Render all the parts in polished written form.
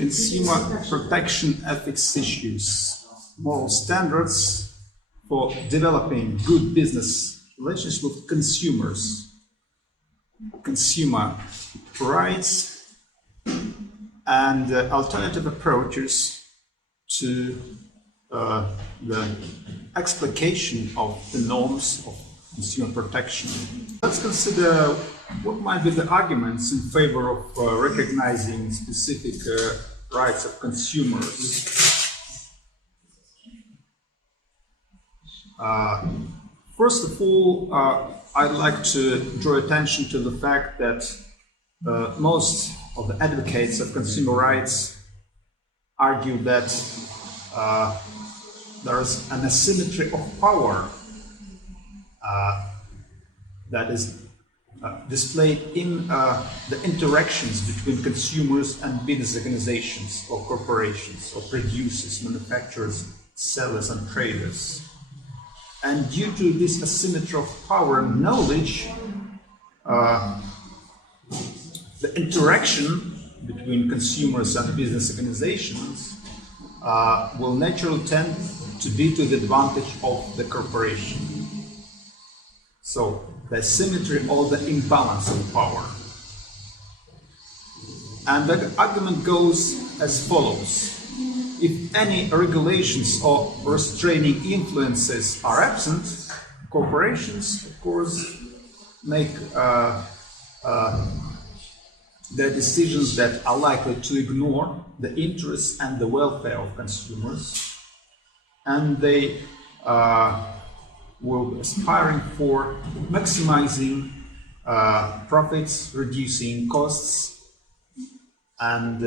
consumer protection ethics issues, moral standards for developing good business relations with consumers, consumer rights, and alternative approaches to the explication of the norms of consumer protection. Let's consider what might be the arguments in favor of recognizing specific rights of consumers. First of all, I'd like to draw attention to the fact that most of the advocates of consumer rights argue that there is an asymmetry of power that is displayed in the interactions between consumers and business organizations or corporations or producers, manufacturers, sellers and traders. And due to this asymmetry of power and knowledge, the interaction between consumers and business organizations will naturally tend to be to the advantage of the corporation. So the asymmetry or the imbalance of power. And the argument goes as follows. If any regulations or restraining influences are absent, corporations, of course, make their decisions that are likely to ignore the interests and the welfare of consumers, and they will be aspiring for maximizing profits, reducing costs, and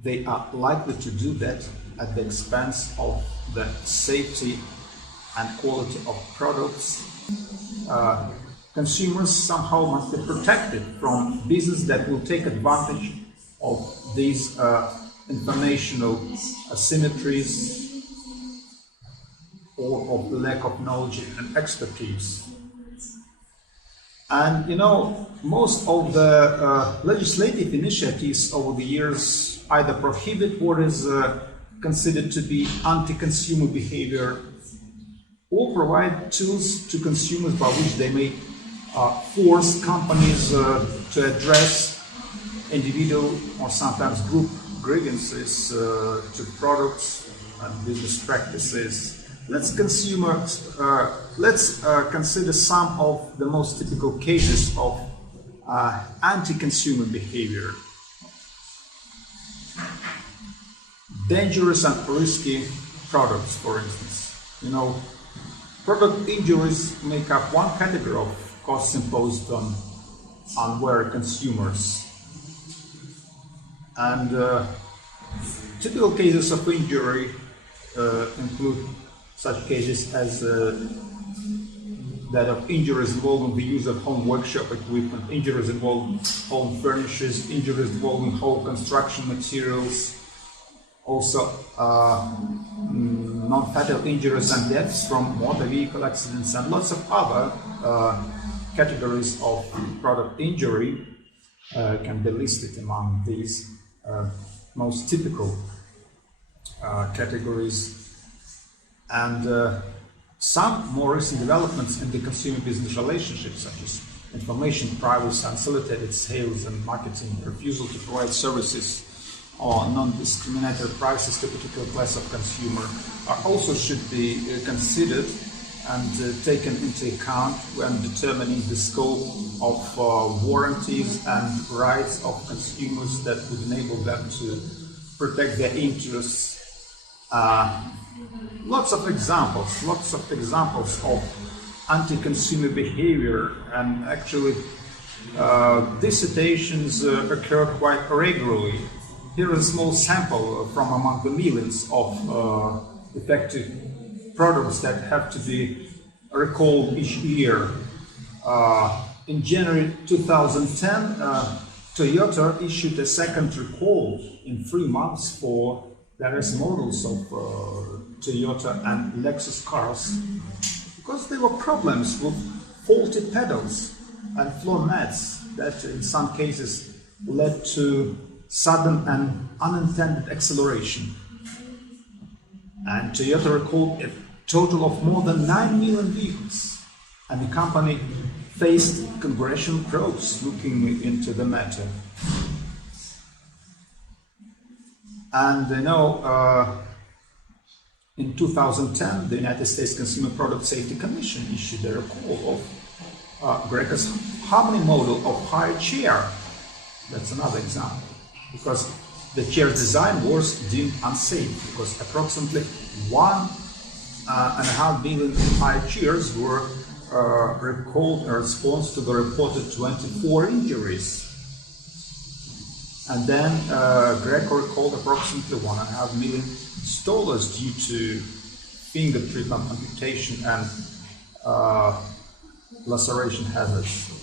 they are likely to do that at the expense of the safety and quality of products. Consumers somehow must be protected from business that will take advantage of these informational asymmetries or of the lack of knowledge and expertise. And you know, most of the legislative initiatives over the years either prohibit what is considered to be anti-consumer behavior or provide tools to consumers by which they may force companies to address individual or sometimes group grievances to products and business practices. Let's consider some of the most typical cases of anti-consumer behavior. Dangerous and risky products, for instance. You know, product injuries make up one category of costs imposed on unwary consumers. And typical cases of injury include such cases as that of injuries involving the use of home workshop equipment, injuries involving home furnitures, injuries involving home construction materials, also non-fatal injuries and deaths from motor vehicle accidents, and lots of other categories of product injury can be listed among these most typical categories. And some more recent developments in the consumer-business relationship, such as information privacy, unsolicited sales and marketing, refusal to provide services, or non-discriminatory prices to a particular class of consumer, also should be considered and taken into account when determining the scope of warranties and rights of consumers that would enable them to protect their interests. Lots of examples of anti-consumer behavior, and actually these situations occur quite regularly. Here is a small sample from among the millions of defective products that have to be recalled each year. In January 2010, Toyota issued a second recall in 3 months for various models of Toyota and Lexus cars because there were problems with faulty pedals and floor mats that in some cases led to sudden and unintended acceleration. And Toyota recalled a total of more than 9 million vehicles, and the company faced congressional probes looking into the matter. And in 2010, the United States Consumer Product Safety Commission issued a recall of Greco's Harmony model of high chair. That's another example, because the chair design was deemed unsafe because approximately 1.5 million high chairs were recalled in response to the reported 24 injuries. And then Greco recalled approximately 1.5 million stallers due to finger treatment amputation and laceration hazards.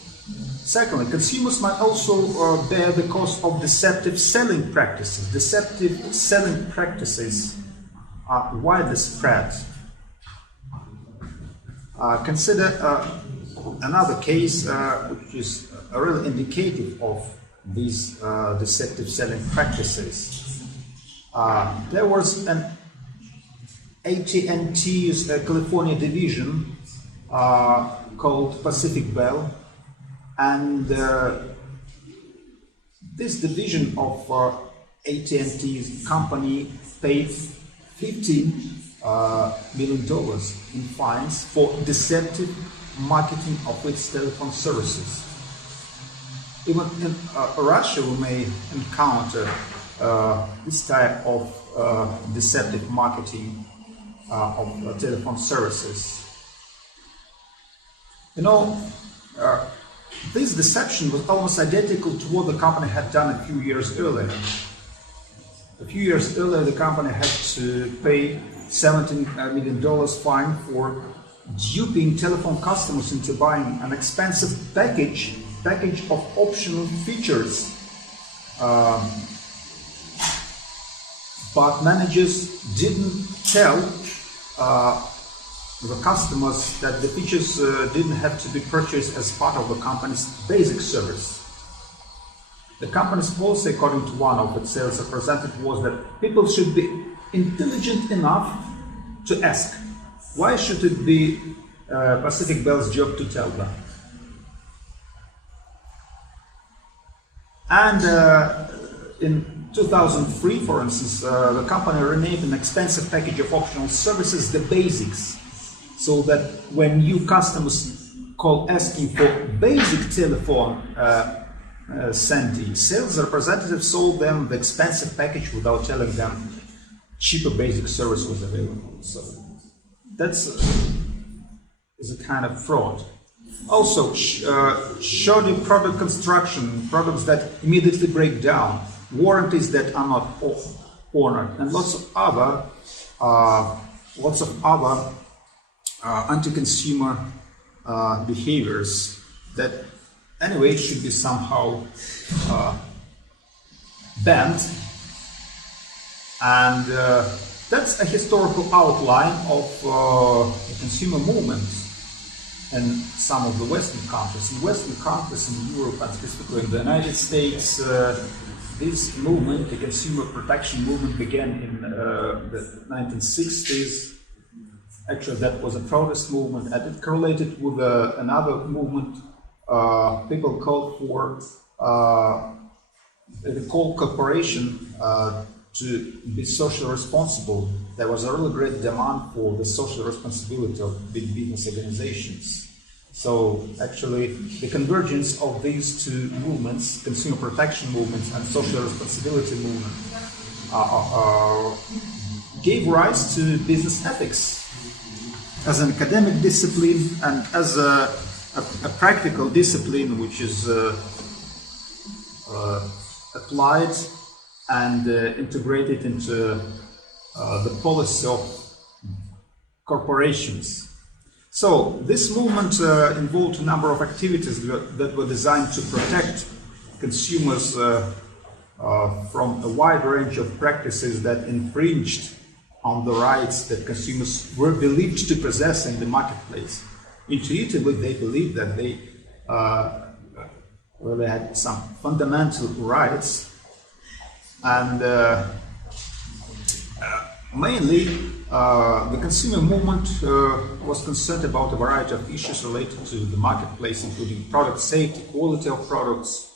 Secondly, consumers might also bear the cost of deceptive selling practices. Deceptive selling practices are widely spread. Consider another case which is really indicative of these deceptive selling practices. There was an AT&T's California division called Pacific Bell, and this division of AT&T's company paid $15 million in fines for deceptive marketing of its telephone services. Even in Russia, we may encounter this type of deceptive marketing of telephone services. This deception was almost identical to what the company had done a few years earlier. A few years earlier, the company had to pay $17 million fine for duping telephone customers into buying an expensive package of optional features. But managers didn't tell the customers that the features didn't have to be purchased as part of the company's basic service. The company's policy, according to one of its sales representatives, was that people should be intelligent enough to ask. Why should it be Pacific Bell's job to tell them? And in 2003, for instance, the company renamed an expensive package of optional services the Basics, so that when new customers call asking for basic telephone sales representatives sold them the expensive package without telling them cheaper basic service was available. So that's is a kind of fraud. Also, shoddy product construction, products that immediately break down, warranties that are not honored, and lots of other anti-consumer behaviors that anyway should be somehow banned. And that's a historical outline of the consumer movement in some of the Western countries. In Western countries, in Europe, and specifically in the United States, this movement, the consumer protection movement, began in the 1960s. Actually, that was a protest movement, and it correlated with another movement. People called for the coal corporation to be socially responsible. There was a really great demand for the social responsibility of big business organizations. So actually, the convergence of these two movements, consumer protection movements and social responsibility movement, gave rise to business ethics as an academic discipline and as a practical discipline which is applied and integrated into the policy of corporations. So this movement involved a number of activities that were designed to protect consumers from a wide range of practices that infringed on the rights that consumers were believed to possess in the marketplace. Intuitively, they believed that they had some fundamental rights And mainly, the consumer movement was concerned about a variety of issues related to the marketplace, including product safety, quality of products,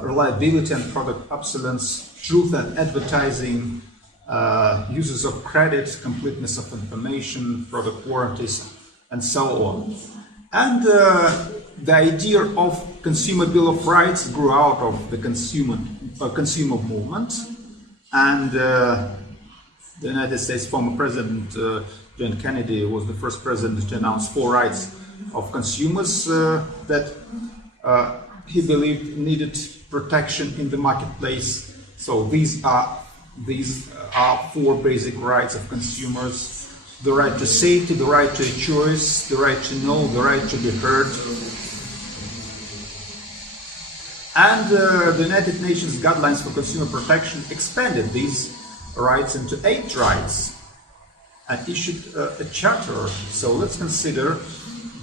reliability and product obsolescence, truth and advertising, uses of credit, completeness of information, product warranties, and so on. And the idea of consumer bill of rights grew out of the consumer movement, and the United States former President John Kennedy was the first president to announce 4 rights of consumers that he believed needed protection in the marketplace. So these are 4 basic rights of consumers: the right to safety, the right to a choice, the right to know, the right to be heard. And the United Nations Guidelines for Consumer Protection expanded these rights into 8 rights and issued a charter. So let's consider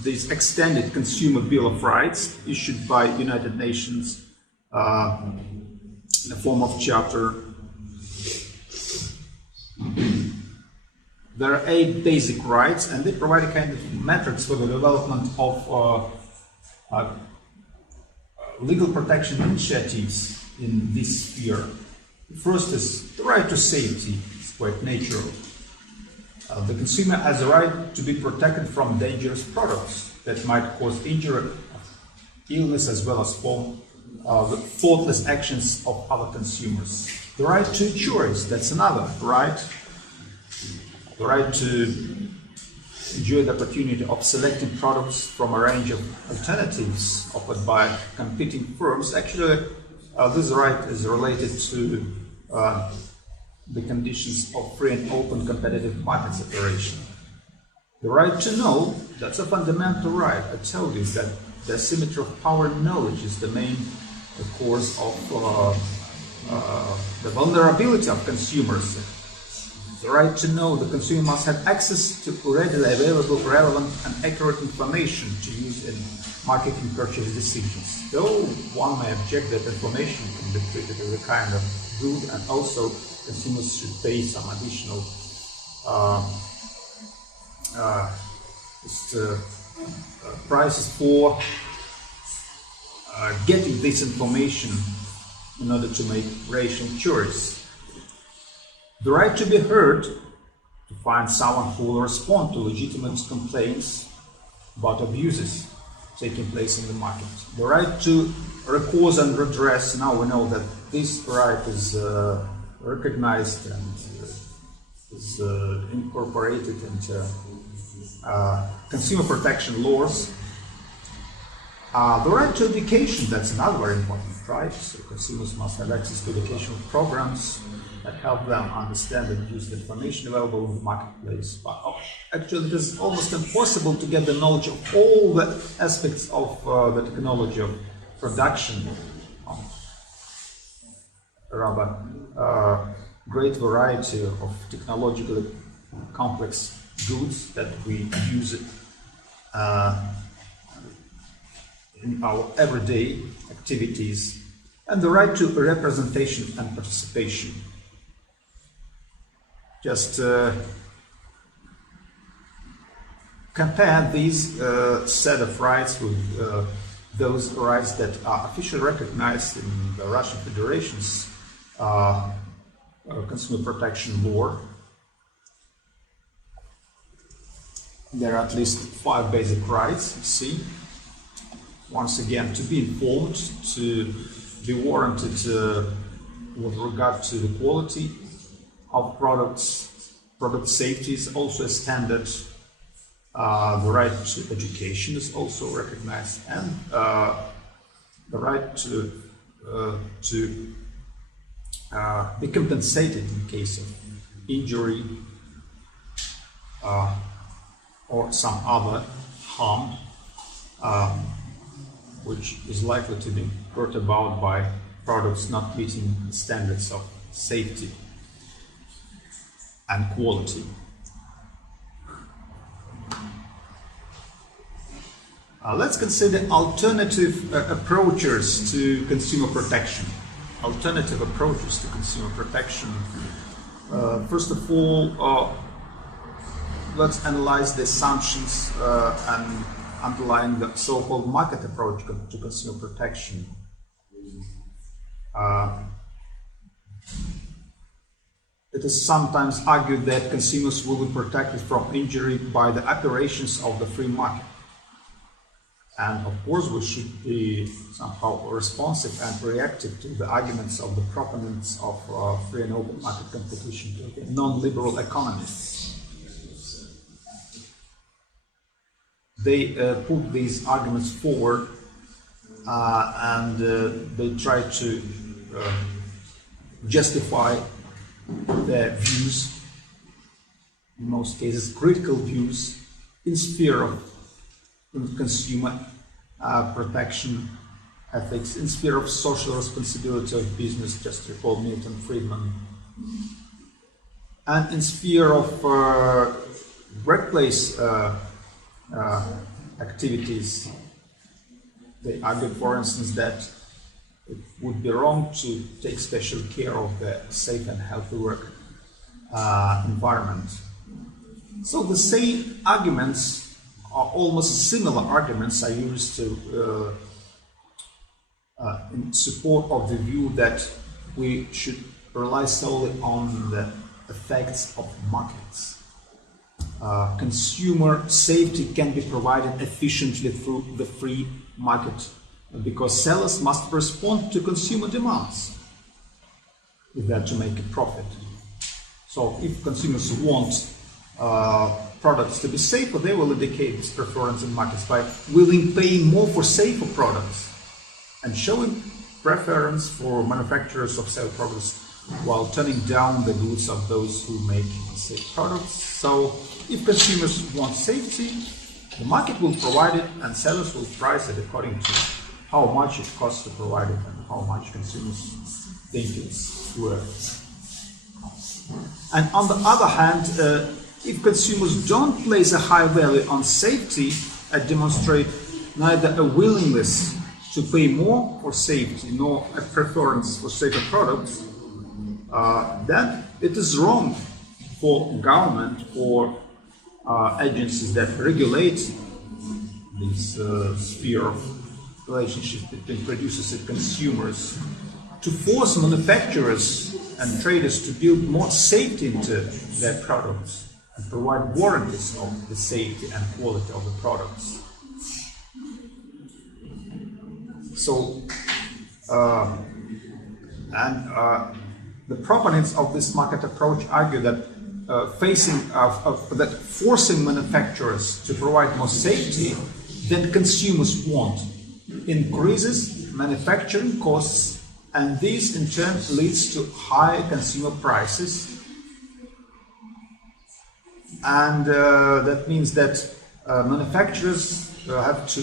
this extended Consumer Bill of Rights issued by United Nations in the form of charter. There are 8 basic rights, and they provide a kind of metrics for the development of legal protection initiatives in this sphere. The first is the right to safety. It's quite natural. The consumer has a right to be protected from dangerous products that might cause injury, illness, as well as the thoughtless actions of other consumers. The right to choice, that's another right. The right to enjoy the opportunity of selecting products from a range of alternatives offered by competing firms. Actually, this right is related to the conditions of free and open competitive market separation. The right to know, that's a fundamental right. I told you that the asymmetry of power and knowledge is the main cause of the vulnerability of consumers. The right to know, the consumer must have access to readily available, relevant and accurate information to use in marketing purchase decisions. Though one may object that information can be treated as a kind of good, and also consumers should pay some additional prices for getting this information in order to make rational choice. The right to be heard, to find someone who will respond to legitimate complaints about abuses taking place in the market. The right to recourse and redress, now we know that this right is recognized and is incorporated into consumer protection laws. The right to education, that's another very important right. So consumers must have access to educational programs that help them understand and use the information available in the marketplace. But actually, it is almost impossible to get the knowledge of all the aspects of the technology of production. A rather great variety of technologically complex goods that we use in our everyday activities, and the right to representation and participation. Just compare these set of rights with those rights that are officially recognized in the Russian Federation's consumer protection law. There are at least 5 basic rights, you see. Once again, to be informed, to be warranted with regard to the quality of products. Product safety is also a standard. The right to education is also recognized, and the right to be compensated in case of injury or some other harm which is likely to be brought about by products not meeting the standards of safety and quality. Let's consider alternative approaches to consumer protection. alternative approaches to consumer protection. First of all, let's analyze the assumptions and underlying the so-called market approach to consumer protection. It is sometimes argued that consumers will be protected from injury by the operations of the free market. And of course, we should be somehow responsive and reactive to the arguments of the proponents of free and open market competition, to the non-liberal economists. They put these arguments forward and they try to justify their views, in most cases critical views, in sphere of consumer protection ethics, in sphere of social responsibility of business, just to recall Milton Friedman, and in sphere of workplace activities. They argue, for instance, that it would be wrong to take special care of the safe and healthy work environment. So the same arguments, are almost similar arguments, are used to in support of the view that we should rely solely on the effects of markets. Consumer safety can be provided efficiently through the free market, because sellers must respond to consumer demands if they're to make a profit. So if consumers want products to be safer, they will indicate this preference in markets by willing paying more for safer products and showing preference for manufacturers of safe products while turning down the goods of those who make safe products. So if consumers want safety, the market will provide it and sellers will price it according to how much it costs to provide it and how much consumers think it's worth. And on the other hand, if consumers don't place a high value on safety and demonstrate neither a willingness to pay more for safety nor a preference for safer products, then it is wrong for government or agencies that regulate this sphere of relationship between producers and consumers to force manufacturers and traders to build more safety into their products and provide warranties of the safety and quality of the products. So, the proponents of this market approach argue that that forcing manufacturers to provide more safety than consumers want increases manufacturing costs, and this in turn leads to higher consumer prices. And that means that manufacturers have to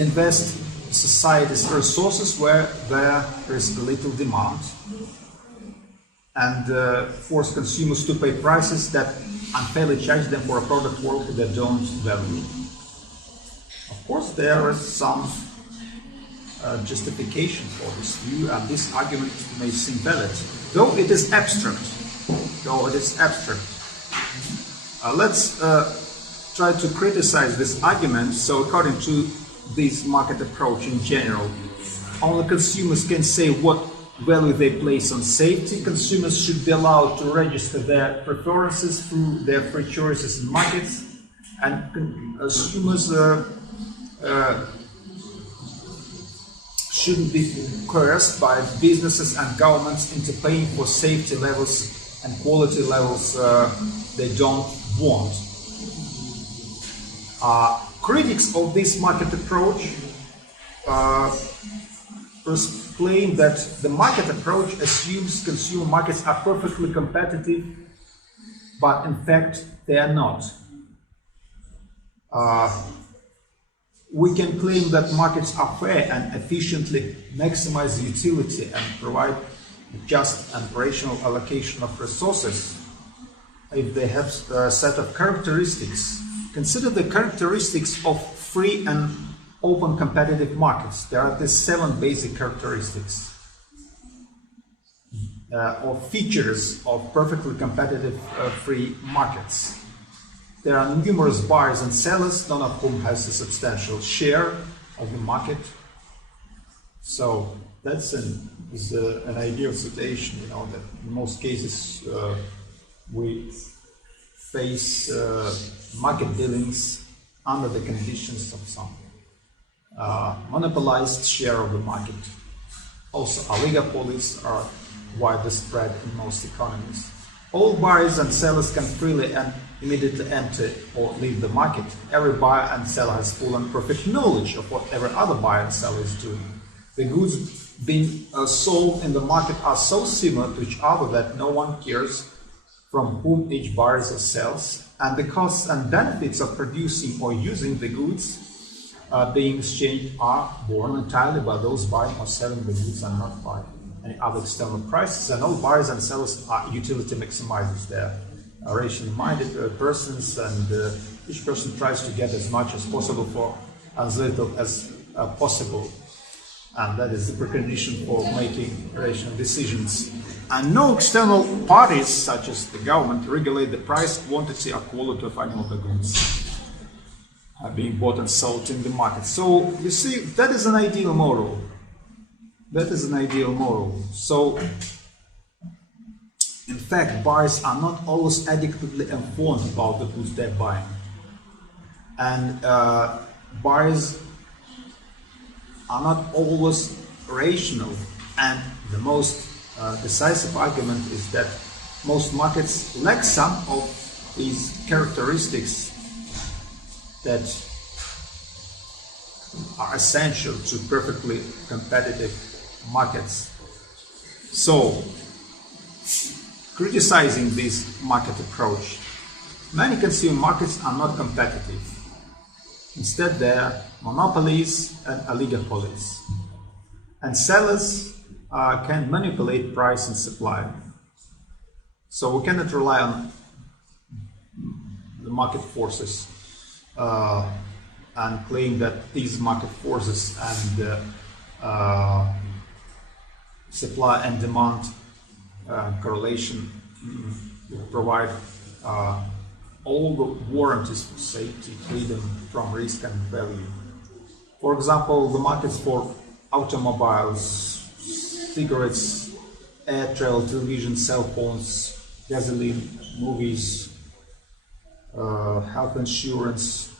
invest society's resources where there is little demand, and force consumers to pay prices that unfairly charge them for a product work they don't value. Of course, there is some justification for this view, and this argument may seem valid, though it is abstract. Let's try to criticize this argument. So, according to this market approach in general, only consumers can say what value they place on safety. Consumers should be allowed to register their preferences through their free choices in markets, and consumers shouldn't be coerced by businesses and governments into paying for safety levels and quality levels they don't want. Critics of this market approach claim that the market approach assumes consumer markets are perfectly competitive, but in fact they are not. We can claim that markets are fair and efficiently maximize utility and provide just and rational allocation of resources if they have a set of characteristics. Consider the characteristics of free and open competitive markets. There are these 7 basic characteristics or features of perfectly competitive free markets. There are numerous buyers and sellers, none of whom has a substantial share of the market. So that's an ideal situation, that in most cases we face market dealings under the conditions of some monopolized share of the market. Also, oligopolies are widely spread in most economies. All buyers and sellers can freely and immediately enter or leave the market. Every buyer and seller has full and perfect knowledge of what every other buyer and seller is doing. The goods being sold in the market are so similar to each other that no one cares from whom each buys or sells, and the costs and benefits of producing or using the goods being exchanged are borne entirely by those buying or selling the goods and not by any other external prices. And all buyers and sellers are utility maximizers. They're rational-minded persons, and each person tries to get as much as possible for as little as possible. And that is the precondition for making rational decisions. And no external parties, such as the government, regulate the price, quantity, or quality of any of the goods being bought and sold in the market. So, you see, that is an ideal model. That is an ideal model. So, in fact, buyers are not always adequately informed about the goods they're buying. And buyers are not always rational, and the most decisive argument is that most markets lack some of these characteristics that are essential to perfectly competitive markets. So, criticizing this market approach, many consumer markets are not competitive. Instead, they are monopolies and oligopolies. And sellers can manipulate price and supply. So we cannot rely on the market forces and claim that these market forces and supply and demand correlation provide all the warranties for safety, freedom from risk and value. For example, the markets for automobiles, cigarettes, air travel, television, cell phones, gasoline, movies, health insurance,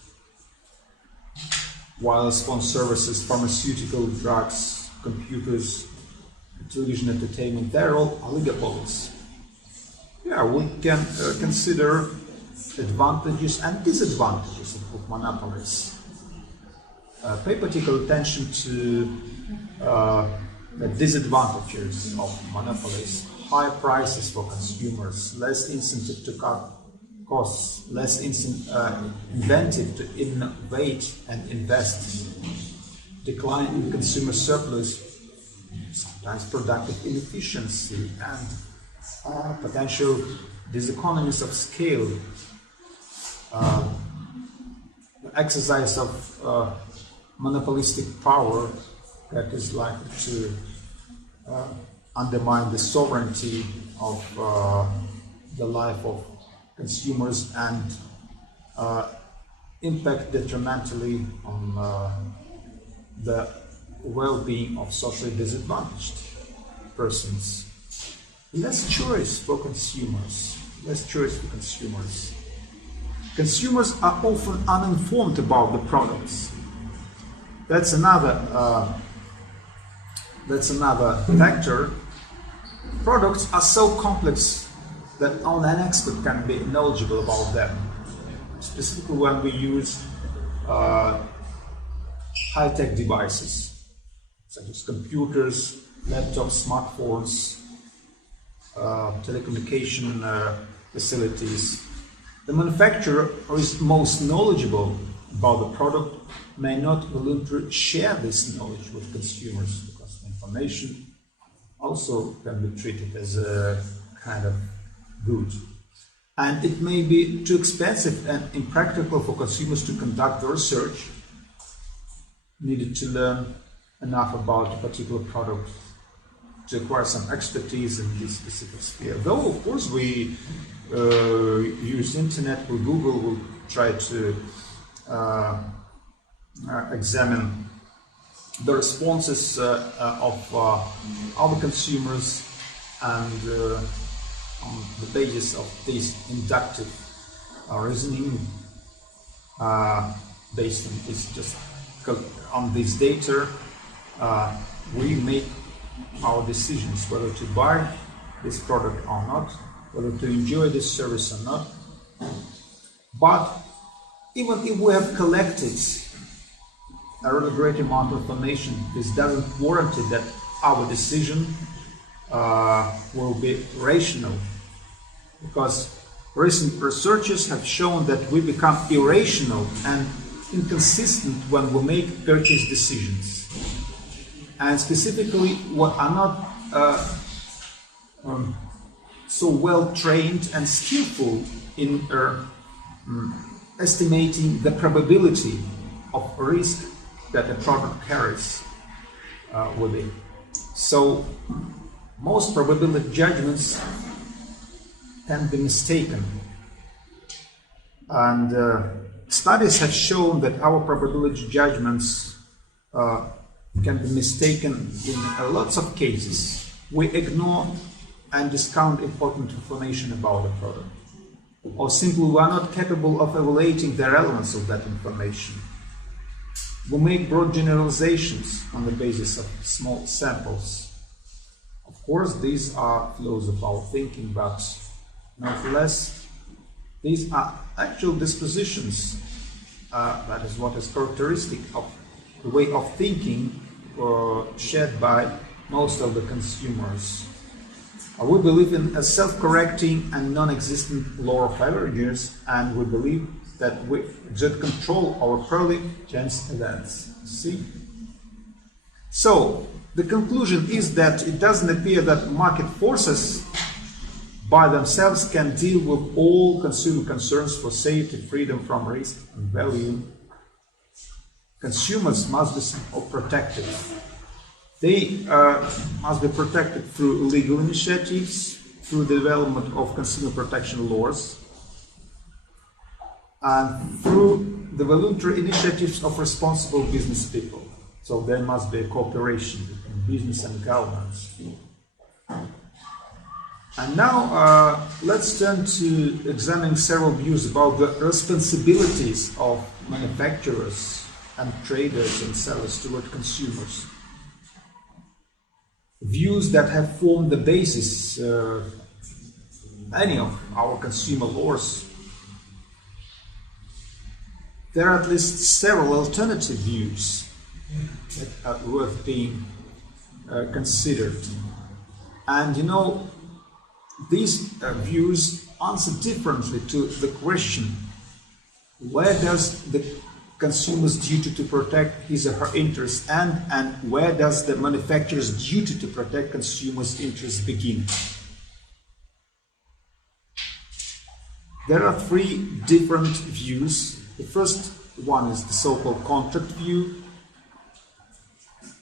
wireless phone services, pharmaceutical, drugs, computers, television entertainment, they're all oligopolies. Yeah, we can consider advantages and disadvantages of monopolies. Pay particular attention to the disadvantages of monopolies: high prices for consumers, less incentive to cut costs, less inventive to innovate and invest, decline in consumer surplus, sometimes productive inefficiency, and potential diseconomies of scale. The exercise of monopolistic power that is likely to undermine the sovereignty of the life of consumers and impact detrimentally on the well-being of socially disadvantaged persons. Less choice for consumers. Less choice for consumers. Consumers are often uninformed about the products. That's another factor. Products are so complex that only an expert can be knowledgeable about them. Specifically when we use high-tech devices, such as computers, laptops, smartphones, telecommunication facilities. The manufacturer who is most knowledgeable about the product may not voluntarily share this knowledge with consumers, because information also can be treated as a kind of good. And it may be too expensive and impractical for consumers to conduct the research needed to learn enough about a particular product to acquire some expertise in this specific sphere. Though, of course, we use internet, we Google, we try to examine the responses of other consumers, and on the basis of this inductive reasoning, based on this, just on this data, we make our decisions whether to buy this product or not, whether to enjoy this service or not. But even if we have collected a really great amount of information, this doesn't warrant it that our decision will be rational, because recent researchers have shown that we become irrational and inconsistent when we make purchase decisions, and specifically what are not so well trained and skillful in estimating the probability of risk that a product carries with it. So most probability judgments can be mistaken, and studies have shown that our probability judgments can be mistaken in lots of cases. We ignore and discount important information about a product, or simply we are not capable of evaluating the relevance of that information. We make broad generalizations on the basis of small samples. Of course, these are flaws of our thinking, but nonetheless, these are actual dispositions. That is what is characteristic of the way of thinking shared by most of the consumers. We believe in a self-correcting and non-existent law of averages, and we believe that we exert control over purely chance events. See? So, the conclusion is that it doesn't appear that market forces by themselves can deal with all consumer concerns for safety, freedom from risk, and value. Consumers must be protected. They must be protected through legal initiatives, through the development of consumer protection laws, and through the voluntary initiatives of responsible business people. So there must be a cooperation between business and governments. And now let's turn to examining several views about the responsibilities of manufacturers and traders and sellers toward consumers. Views that have formed the basis any of our consumer laws. There are at least several alternative views that are worth being considered. And you know, these views answer differently to the question, where does the consumer's duty to protect his or her interests end, and where does the manufacturer's duty to protect consumers' interests begin? There are three different views. The first one is the so-called contract view.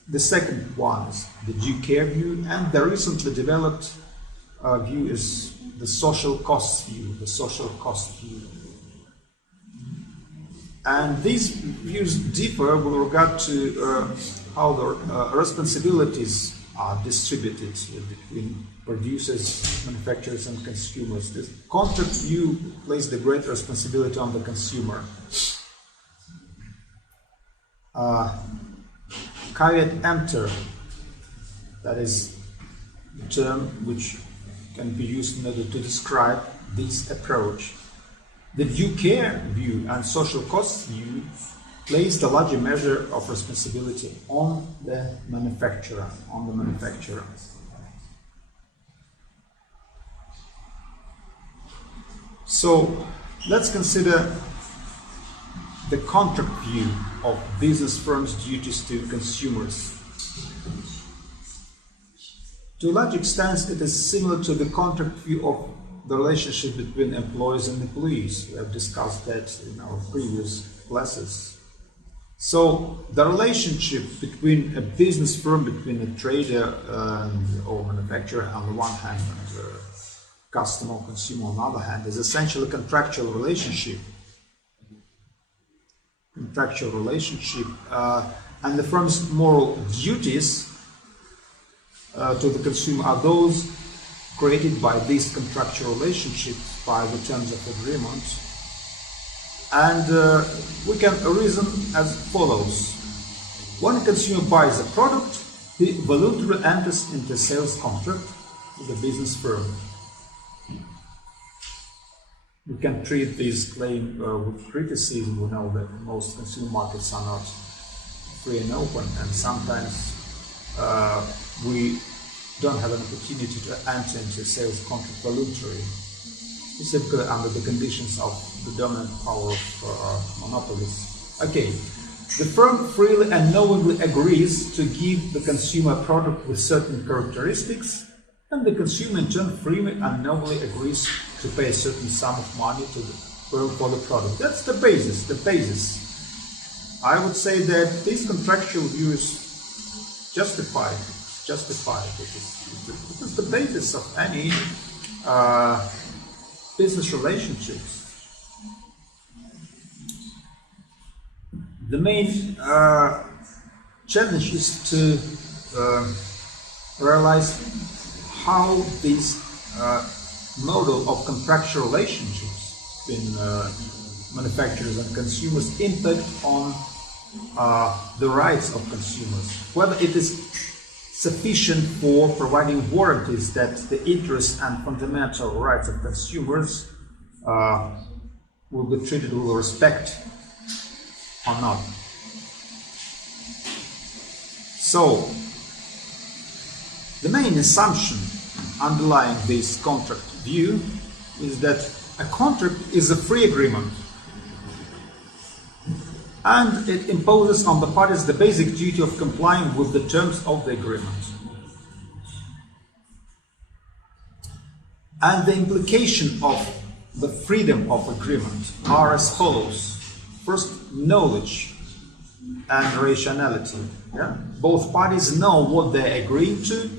The second one is the due care view, and the recently developed view is the social costs view, And these views differ with regard to how the responsibilities are distributed between producers, manufacturers, and consumers. The contract view places the great responsibility on the consumer. Caveat emptor, that is a term which can be used in order to describe this approach. The due care view and social costs view place the larger measure of responsibility on the manufacturer, So let's consider the contract view of business firms' duties to consumers. To a large extent, it is similar to the contract view of the relationship between employers and employees. We have discussed that in our previous classes. So the relationship between a business firm, between a trader or manufacturer on the one hand and a customer or consumer on the other hand is essentially a contractual relationship. And the firm's moral duties to the consumer are those created by this contractual relationship, by the terms of agreement. And we can reason as follows. When a consumer buys a product, he voluntarily enters into a sales contract with a business firm. We can treat this claim with criticism. We know that most consumer markets are not free and open, and sometimes we don't have an opportunity to enter into a sales contract voluntarily, specifically under the conditions of the dominant power of monopolies. Okay, the firm freely and knowingly agrees to give the consumer a product with certain characteristics, and the consumer in turn freely and knowingly agrees to pay a certain sum of money to the firm for the product. That's the basis. I would say that this contractual view is justified. It is the basis of any business relationships. The main challenge is to realize how this model of contractual relationships between manufacturers and consumers impact on the rights of consumers, whether it is sufficient for providing warranties that the interests and fundamental rights of consumers will be treated with respect or not. So, the main assumption underlying this contract view is that a contract is a free agreement, and it imposes on the parties the basic duty of complying with the terms of the agreement. And the implication of the freedom of agreement are as follows. First, knowledge and rationality. Yeah? Both parties know what they're agreeing to,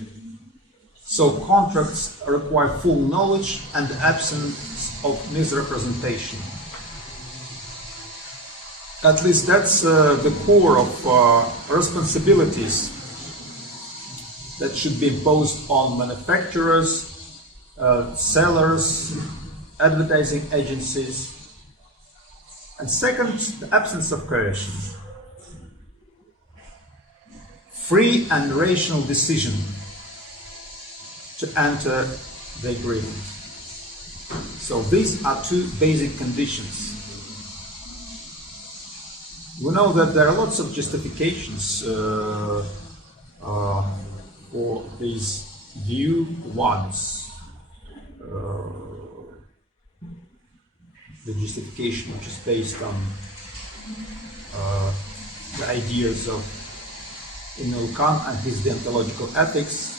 so contracts require full knowledge and absence of misrepresentation. At least that's the core of responsibilities that should be imposed on manufacturers, sellers, advertising agencies. And second, the absence of coercion. Free and rational decision to enter the agreement. So these are two basic conditions. We know that there are lots of justifications for this view. Once the justification which is based on the ideas of Immanuel Kant and his deontological ethics.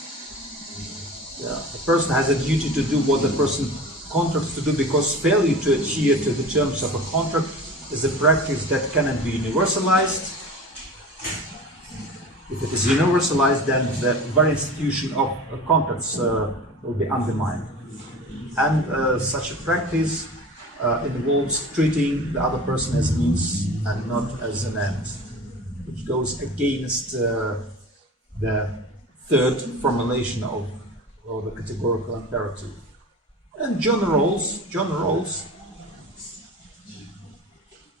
The person has a duty to do what the person contracts to do, because failure to adhere to the terms of a contract is a practice that cannot be universalized. If it is universalized, then the very institution of contracts will be undermined. And such a practice involves treating the other person as means and not as an end, which goes against the third formulation of the categorical imperative. And John Rawls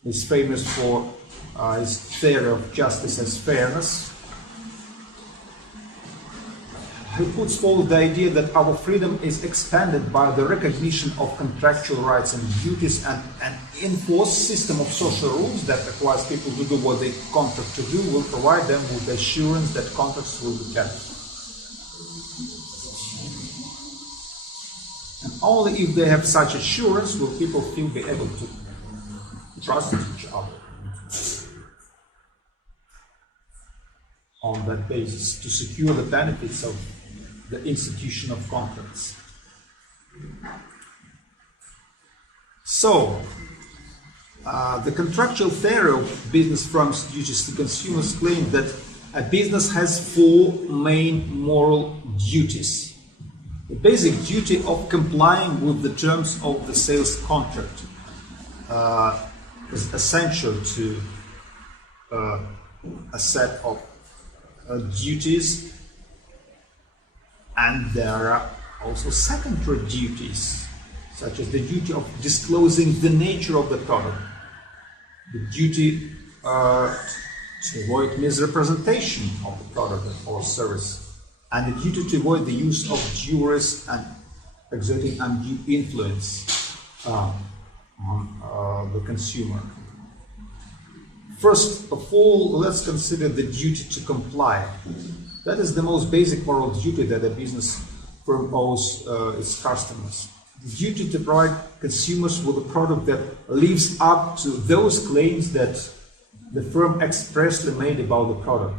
is famous for his theory of justice as fairness. He puts forward the idea that our freedom is expanded by the recognition of contractual rights and duties, and an enforced system of social rules that requires people to do what they contract to do will provide them with the assurance that contracts will be kept. And only if they have such assurance will people be able to trust each other on that basis to secure the benefits of the institution of contracts. So, The contractual theory of business firms' duties to consumers claims that a business has four main moral duties. The basic duty of complying with the terms of the sales contract is essential to a set of duties, and there are also secondary duties, such as the duty of disclosing the nature of the product, the duty to avoid misrepresentation of the product or service, and the duty to avoid the use of jewelries and exerting undue influence on the consumer. First of all, let's consider the duty to comply. That is the most basic moral duty that a business firm owes its customers. The duty to provide consumers with a product that lives up to those claims that the firm expressly made about the product.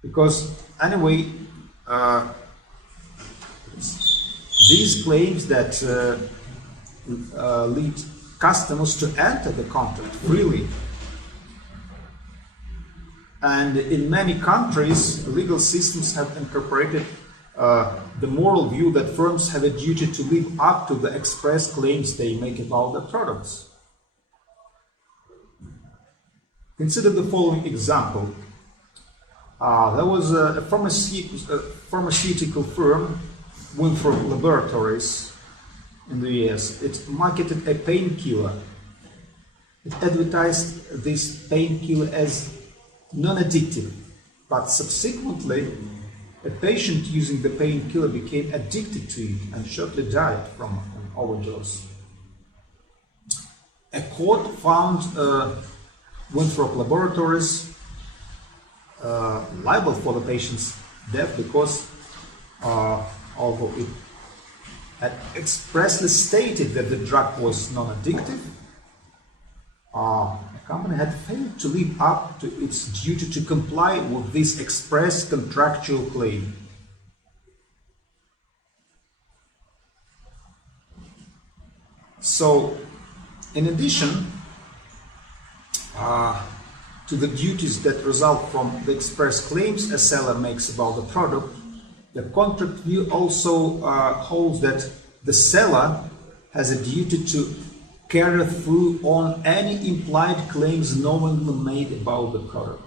Because anyway, these claims that lead customers to enter the contract freely. And in many countries, legal systems have incorporated the moral view that firms have a duty to live up to the express claims they make about their products. Consider the following example. There was a pharmaceutical firm, Winthrop Laboratories, in the US. It marketed a painkiller. It advertised this painkiller as non-addictive, but subsequently a patient using the painkiller became addicted to it and shortly died from an overdose. A court found Winthrop Laboratories liable for the patient's death because although it had expressly stated that the drug was non-addictive, the company had failed to live up to its duty to comply with this express contractual claim. So, in addition to the duties that result from the express claims a seller makes about the product, the contract view also holds that the seller has a duty to carry through on any implied claims knowingly made about the product.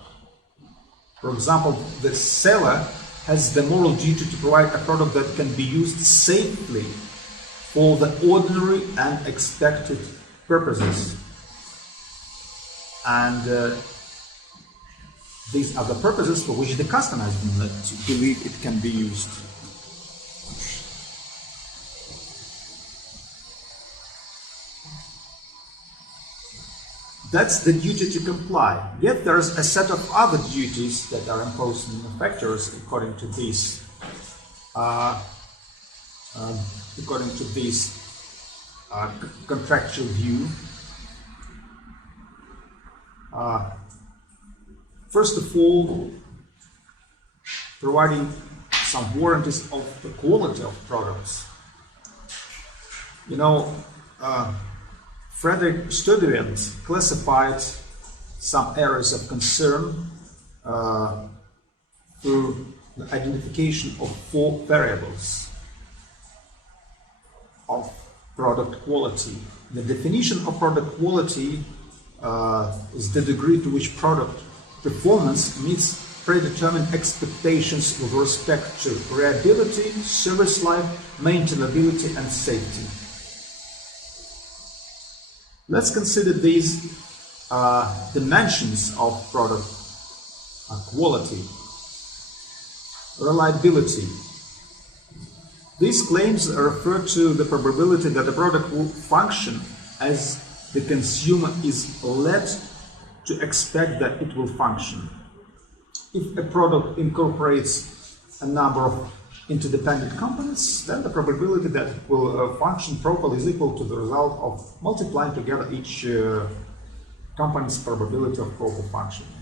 For example, the seller has the moral duty to provide a product that can be used safely for the ordinary and expected purposes. And these are the purposes for which the customer has been led to believe it can be used. That's the duty to comply. Yet there's a set of other duties that are imposed on manufacturers according to this contractual view. First of all, providing some warranties of the quality of products. You know, Frederick Stuyvesant classified some areas of concern through the identification of four variables of product quality. The definition of product quality is the degree to which product performance meets predetermined expectations with respect to reliability, service life, maintainability, and safety. Let's consider these dimensions of product quality. Reliability. These claims refer to the probability that the product will function as the consumer is led to expect that it will function. If a product incorporates a number of interdependent components, then the probability that it will function properly is equal to the result of multiplying together each component's probability of proper functioning.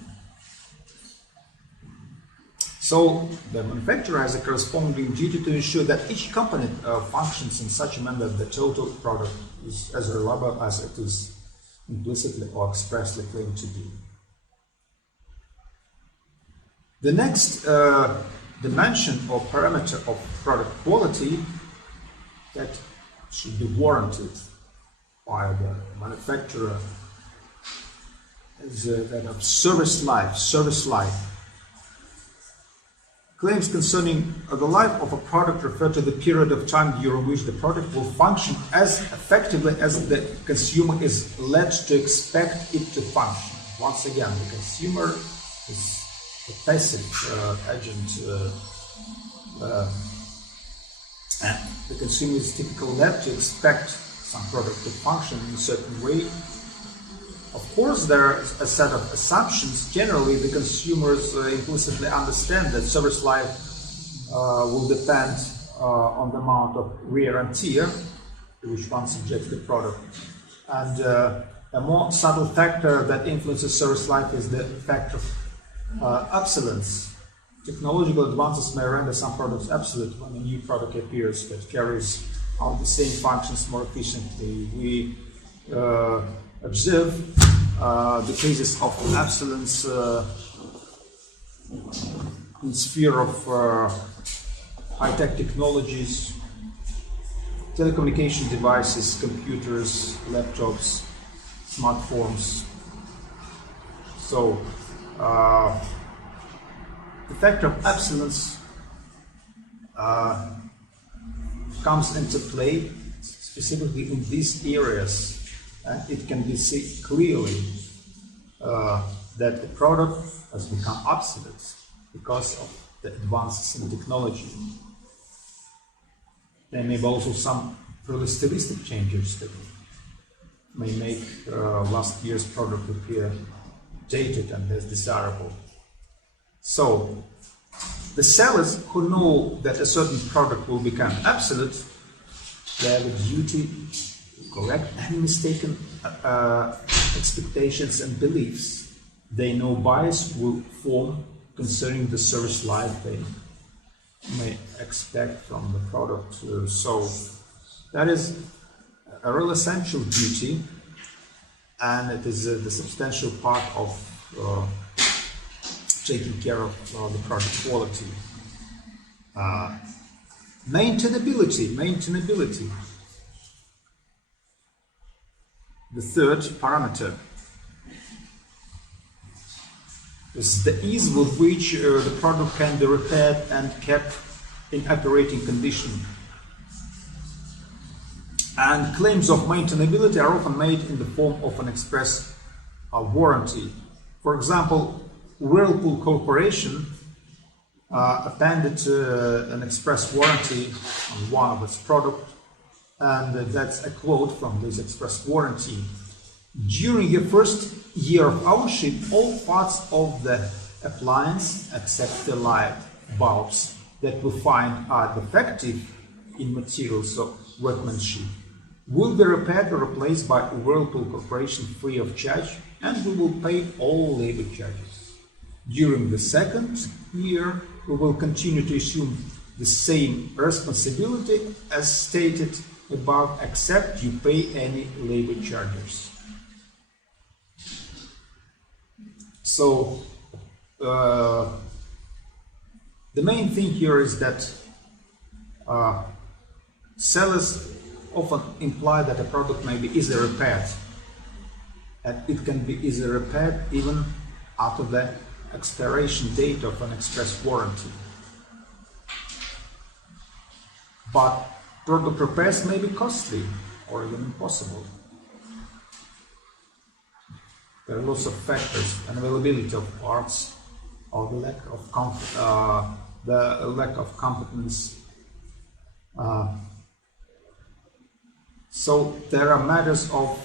So the manufacturer has a corresponding duty to ensure that each component functions in such a manner that the total product is as reliable as it is implicitly or expressly claimed to be. The next dimension or parameter of product quality that should be warranted by the manufacturer is that of service life. Service life. Claims concerning the life of a product refer to the period of time during which the product will function as effectively as the consumer is led to expect it to function. Once again, the consumer is a passive agent, and the consumer is typically led to expect some product to function in a certain way. Of course, there is a set of assumptions. Generally, the consumers implicitly understand that service life will depend on the amount of wear and tear to which one subjects the product. And a more subtle factor that influences service life is the factor of obsolescence. Technological advances may render some products obsolete when a new product appears that carries out the same functions more efficiently. We observe the cases of obsolescence in the sphere of high-tech technologies, telecommunication devices, computers, laptops, smartphones. So the factor of obsolescence comes into play specifically in these areas. It can be seen clearly that the product has become obsolete because of the advances in technology. There may be also some purely stylistic changes that may make last year's product appear dated and less desirable. So, the sellers who know that a certain product will become obsolete, they have a duty correct any mistaken expectations and beliefs. They know bias will form concerning the service life they may expect from the product. So that is a real essential duty, and it is the substantial part of taking care of the product quality. Maintainability. The third parameter is the ease with which the product can be repaired and kept in operating condition. And claims of maintainability are often made in the form of an express warranty. For example, Whirlpool Corporation appended an express warranty on one of its products. And that's a quote from this express warranty. During your first year of ownership, all parts of the appliance except the light bulbs that we find are defective in materials of workmanship will be repaired or replaced by Whirlpool Corporation free of charge, and we will pay all labor charges. During the second year, we will continue to assume the same responsibility as stated above, except you pay any labor charges. So the main thing here is that sellers often imply that a product may be easily repaired, and it can be easily repaired even after the expiration date of an express warranty. But product repairs may be costly or even impossible. There are lots of factors: unavailability of parts, or the lack of competence. So there are matters of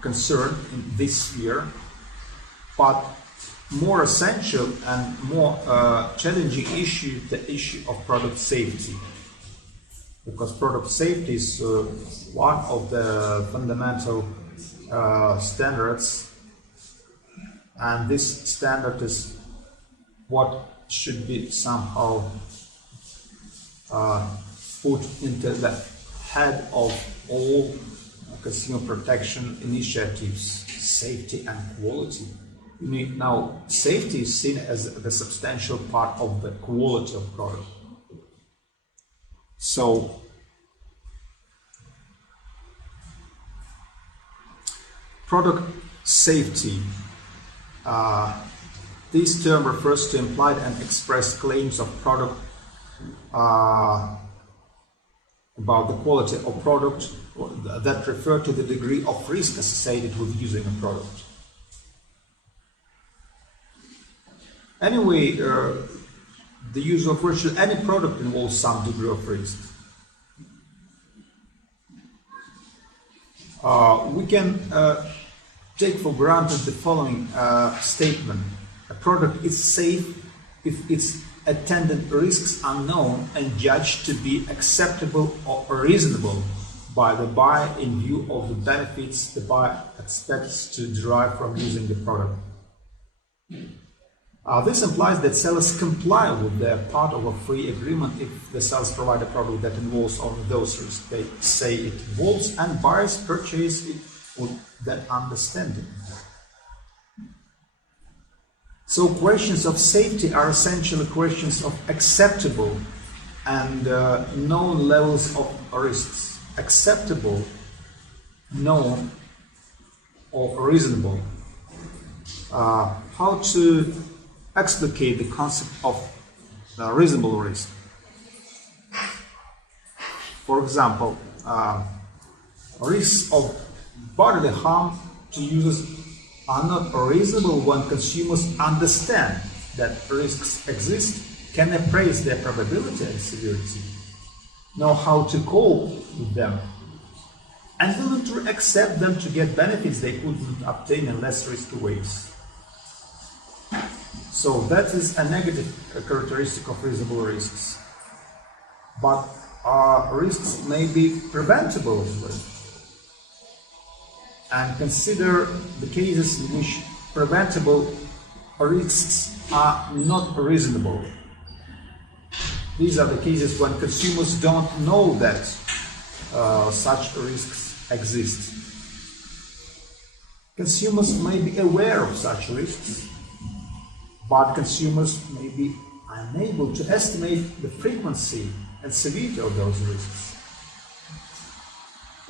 concern in this sphere, but more essential and more challenging issue, the issue of product safety, because product safety is one of the fundamental standards, and this standard is what should be somehow put into the head of all consumer protection initiatives: safety and quality. Now, safety is seen as the substantial part of the quality of product. So, product safety. This term refers to implied and expressed claims of product about the quality of product that refer to the degree of risk associated with using a product. Anyway, the use of virtually any product involves some degree of risk. We can take for granted the following statement: a product is safe if its attendant risks are known and judged to be acceptable or reasonable by the buyer in view of the benefits the buyer expects to derive from using the product. This implies that sellers comply with their part of a free agreement if the sellers provide a product that involves only those risks they say it involves, and buyers purchase it with that understanding. So questions of safety are essentially questions of acceptable and known levels of risks. Acceptable, known, or reasonable. How to explicate the concept of reasonable risk? For example, risks of bodily harm to users are not reasonable when consumers understand that risks exist, can appraise their probability and severity, know how to cope with them, and willing to accept them to get benefits they couldn't obtain in less risky ways. So that is a negative characteristic of reasonable risks. But risks may be preventable as well. And consider the cases in which preventable risks are not reasonable. These are the cases when consumers don't know that such risks exist. Consumers may be aware of such risks, but consumers may be unable to estimate the frequency and severity of those risks.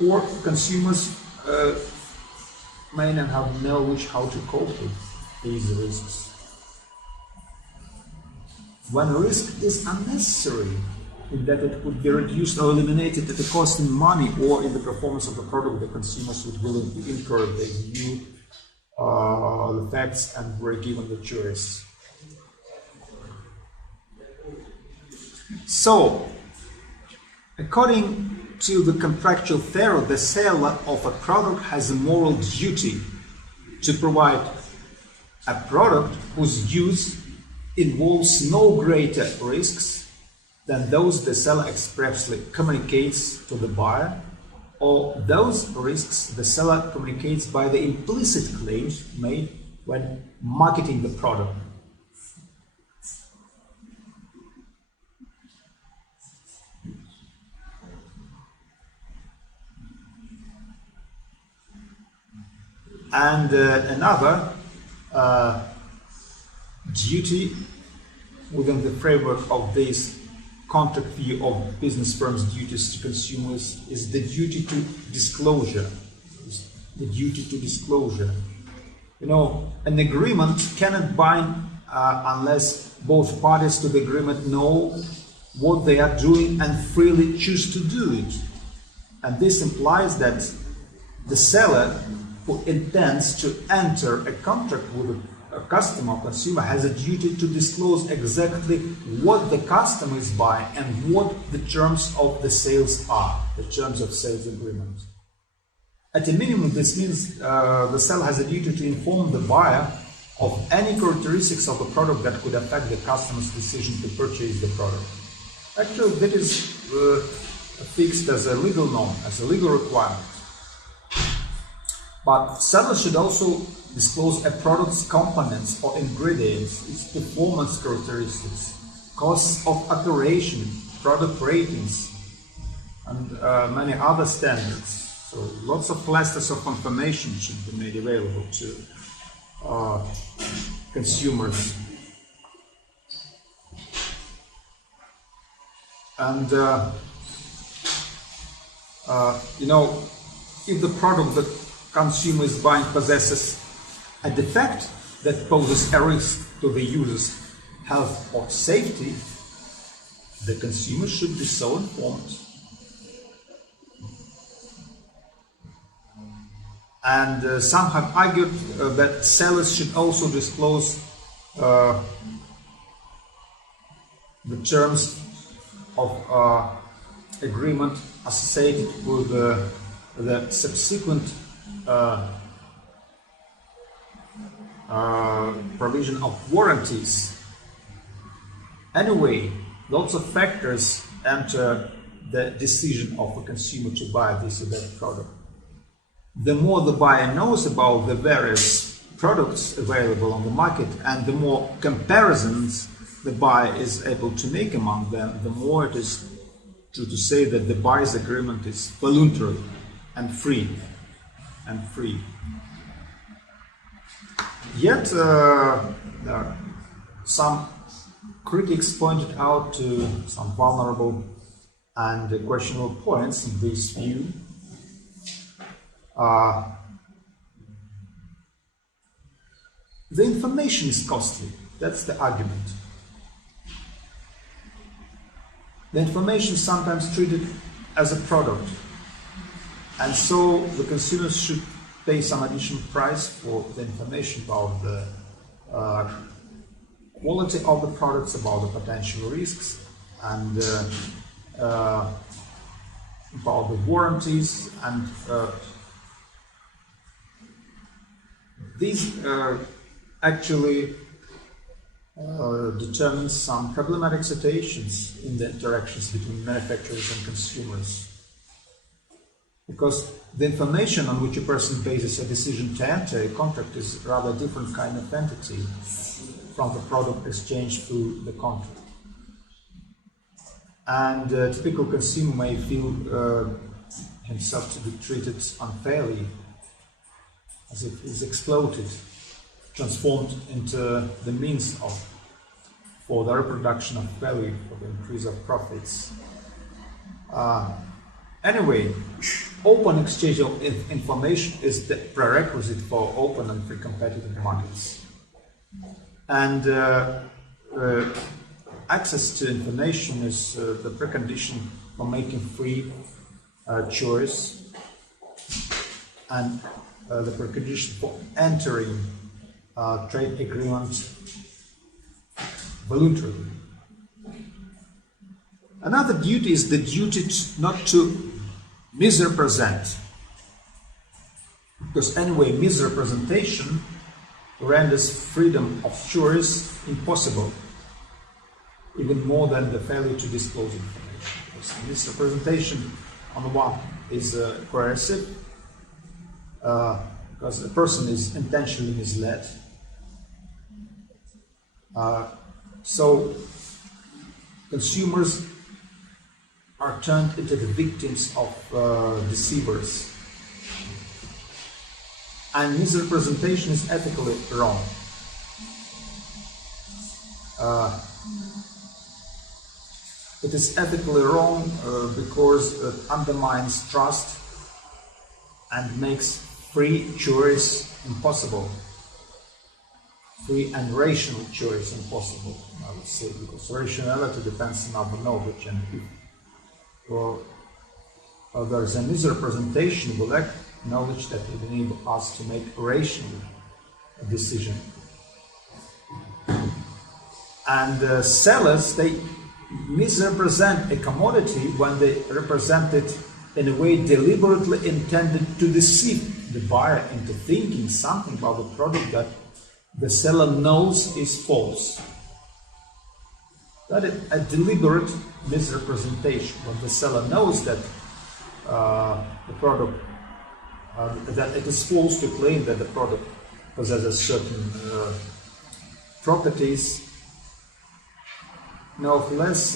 Or consumers may not have knowledge how to cope with these risks. When risk is unnecessary, in that it could be reduced or eliminated at the cost in money or in the performance of the product, the consumers would willingly incur if they knew the facts and were given the choice. So, according to the contractual theory, the seller of a product has a moral duty to provide a product whose use involves no greater risks than those the seller expressly communicates to the buyer, or those risks the seller communicates by the implicit claims made when marketing the product. And another duty within the framework of this contract view of business firms' duties to consumers is the duty to disclosure. The duty to disclosure. You know, an agreement cannot bind unless both parties to the agreement know what they are doing and freely choose to do it. And this implies that the seller who intends to enter a contract with a customer or consumer has a duty to disclose exactly what the customer is buying and what the terms of the sales are, the terms of sales agreement. At a minimum, this means the seller has a duty to inform the buyer of any characteristics of the product that could affect the customer's decision to purchase the product. Actually, that is fixed as a legal norm, as a legal requirement. But sellers should also disclose a product's components or ingredients, its performance characteristics, costs of operation, product ratings, and many other standards. So lots of clusters of information should be made available to consumers. And if the product that consumer is buying possesses a defect that poses a risk to the user's health or safety, the consumer should be so informed. And some have argued that sellers should also disclose the terms of agreement associated with the subsequent provision of warranties. Anyway, lots of factors enter the decision of a consumer to buy this or that product. The more the buyer knows about the various products available on the market and the more comparisons the buyer is able to make among them, the more it is true to say that the buyer's agreement is voluntary and free. Yet, some critics pointed out some vulnerable and questionable points in this view. The information is costly. That's the argument. The information is sometimes treated as a product, and so the consumers should pay some additional price for the information about the quality of the products, about the potential risks, and about the warranties, and these actually determines some problematic situations in the interactions between manufacturers and consumers. Because the information on which a person bases a decision to enter a contract is rather different kind of entity from the product exchanged through the contract. And a typical consumer may feel himself to be treated unfairly, as if he's exploited, transformed into the means for the reproduction of value, for the increase of profits. Anyway, open exchange of information is the prerequisite for open and free competitive markets. And access to information is the precondition for making free choice and the precondition for entering trade agreement voluntarily. Another duty is the duty not to misrepresent, because anyway misrepresentation renders freedom of choice impossible, even more than the failure to disclose information. Because misrepresentation on the one is coercive, because the person is intentionally misled. So consumers are turned into the victims of deceivers. And misrepresentation is ethically wrong. It is ethically wrong because it undermines trust and makes free choice impossible. Free and rational choice impossible, I would say, because rationality depends on our knowledge, and if there is a misrepresentation, we lack knowledge that will enable us to make a rational decision. And sellers, they misrepresent a commodity when they represent it in a way deliberately intended to deceive the buyer into thinking something about the product that the seller knows is false. That is a deliberate misrepresentation. When the seller knows that the product, that it is false to claim that the product possesses certain properties, nevertheless,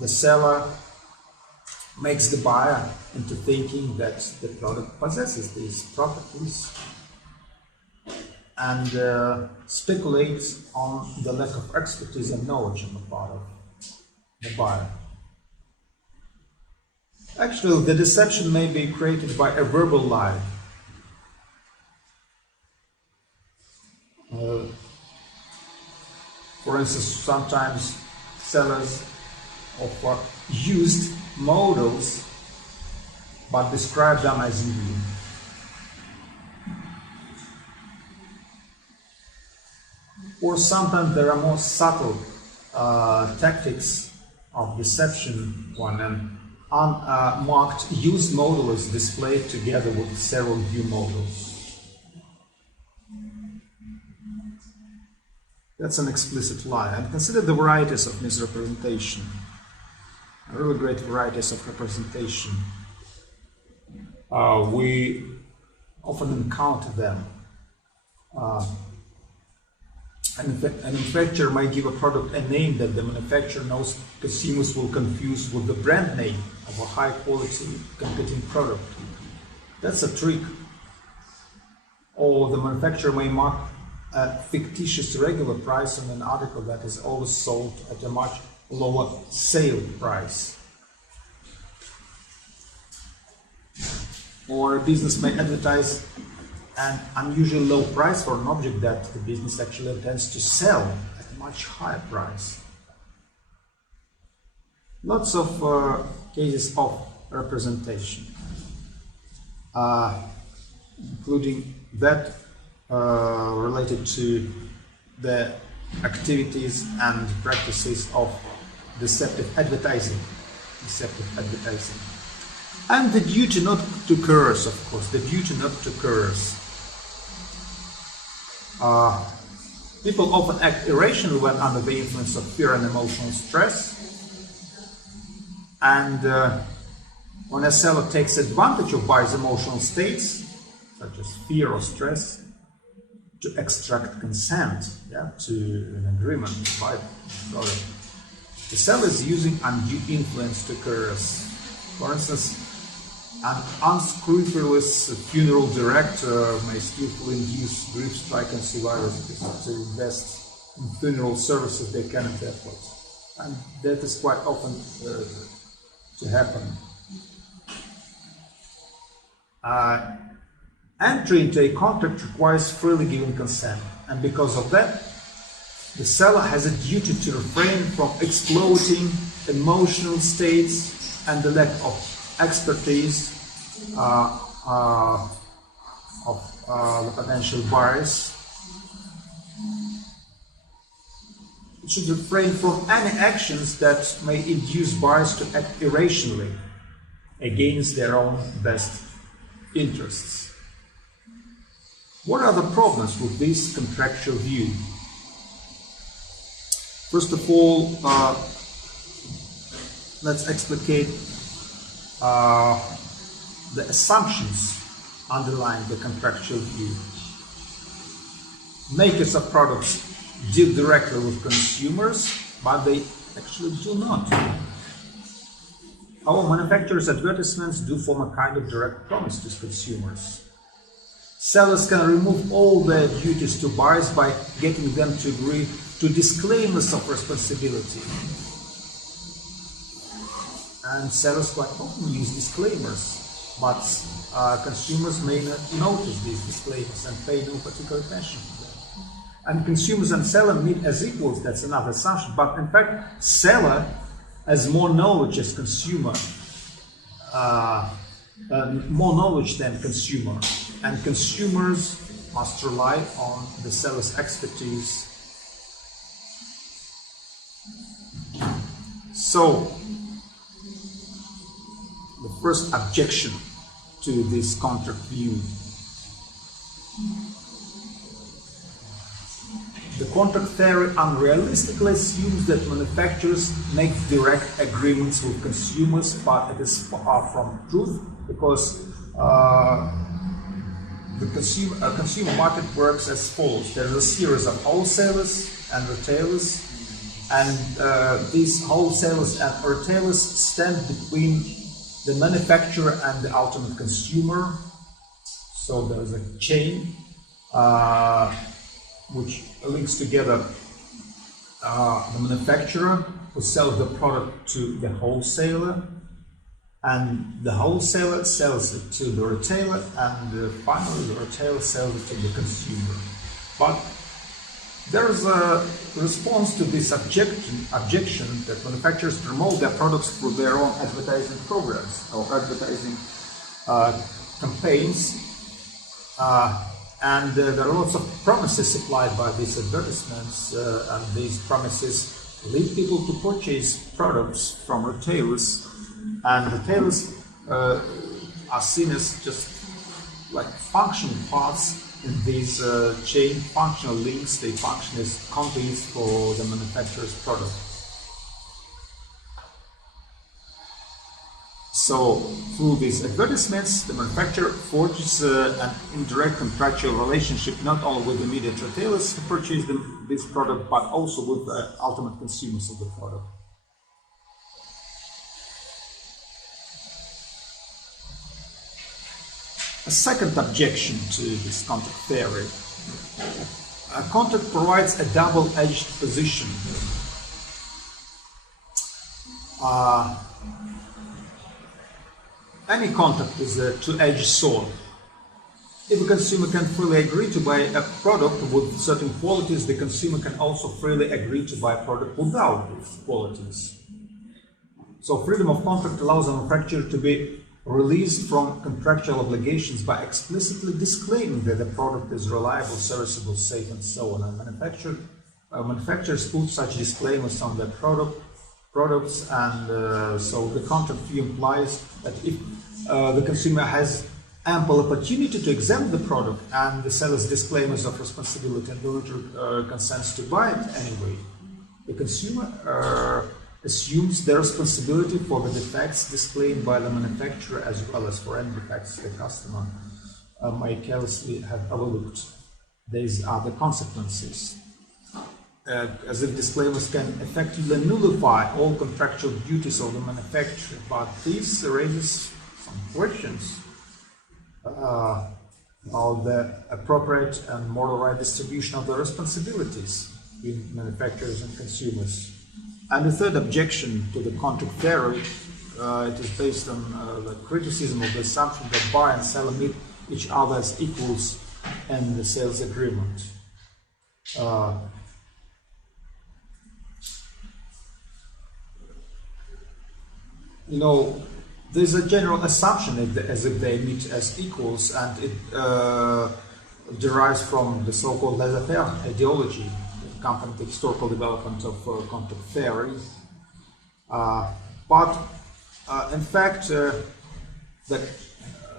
the seller makes the buyer into thinking that the product possesses these properties and speculates on the lack of expertise and knowledge on the part of the buyer. Actually, the deception may be created by a verbal lie. For instance, sometimes sellers offer used models but describe them as new. Or sometimes there are more subtle tactics of deception. One, an unmarked used model is displayed together with several new models. That's an explicit lie. And consider the varieties of misrepresentation. Really great varieties of representation. We often encounter them. An manufacturer might give a product a name that the manufacturer knows consumers will confuse with the brand name of a high-quality competing product. That's a trick. Or the manufacturer may mark a fictitious regular price on an article that is always sold at a much lower sale price. Or a business may advertise an unusually low price for an object that the business actually intends to sell at a much higher price. Lots of cases of representation, including that related to the activities and practices of deceptive advertising. And the duty not to coerce, of course, the duty not to coerce. People often act irrationally when under the influence of fear and emotional stress. And when a seller takes advantage of buyer's emotional states, such as fear or stress, to extract consent to an agreement to buy the product, the seller is using undue influence to coerce. For instance, an unscrupulous funeral director may skillfully induce grief-stricken survivors to invest in funeral services they cannot afford. And that is quite often to happen. Entry into a contract requires freely given consent, and because of that, the seller has a duty to refrain from exploiting emotional states and the lack of expertise of the potential buyers. It should refrain from any actions that may induce buyers to act irrationally against their own best interests. What are the problems with this contractual view? First of all, let's explicate the assumptions underlying the contractual view. Makers of products deal directly with consumers, but they actually do not. Our manufacturers' advertisements do form a kind of direct promise to consumers. Sellers can remove all their duties to buyers by getting them to agree to disclaimers of responsibility. And sellers quite often use disclaimers, but consumers may not notice these disclaimers and pay no particular attention to them. And consumers and seller meet as equals, that's another assumption, but in fact, seller has more knowledge as consumer, more knowledge than consumer, and consumers must rely on the seller's expertise. So, the first objection to this contract view. The contract theory unrealistically assumes that manufacturers make direct agreements with consumers, but it is far from truth, because the consumer market works as follows. There is a series of wholesalers and retailers, and these wholesalers and retailers stand between the manufacturer and the ultimate consumer. So there is a chain which links together the manufacturer who sells the product to the wholesaler, and the wholesaler sells it to the retailer, and finally the retailer sells it to the consumer. But there is a response to this objection that manufacturers promote their products through their own advertising programs or advertising campaigns, and there are lots of promises supplied by these advertisements, and these promises lead people to purchase products from retailers, and retailers are seen as just like functional parts in these chain, functional links. They function as conduits for the manufacturer's product. So through these advertisements, the manufacturer forges an indirect contractual relationship not only with immediate retailers who purchase this product, but also with the ultimate consumers of the product. A second objection to this contract theory. A contract provides a double-edged position. Any contract is a two-edged sword. If a consumer can freely agree to buy a product with certain qualities, the consumer can also freely agree to buy a product without these qualities. So freedom of contract allows a manufacturer to be released from contractual obligations by explicitly disclaiming that the product is reliable, serviceable, safe, and so on. And manufacturers put such disclaimers on their products, and so the contract fee implies that if the consumer has ample opportunity to examine the product and the seller's disclaimers of responsibility and voluntary consents to buy it anyway, the consumer assumes the responsibility for the defects disclaimed by the manufacturer, as well as for any defects the customer may carelessly have overlooked. These are the consequences. As if disclaimers can effectively nullify all contractual duties of the manufacturer, but this raises some questions about the appropriate and moral right distribution of the responsibilities between manufacturers and consumers. And the third objection to the contract theory, it is based on the criticism of the assumption that buyer and seller meet each other as equals in the sales agreement. You know, there's a general assumption as if they meet as equals, and it derives from the so-called laissez-faire ideology that accompanied the historical development of contract theory. But in fact, there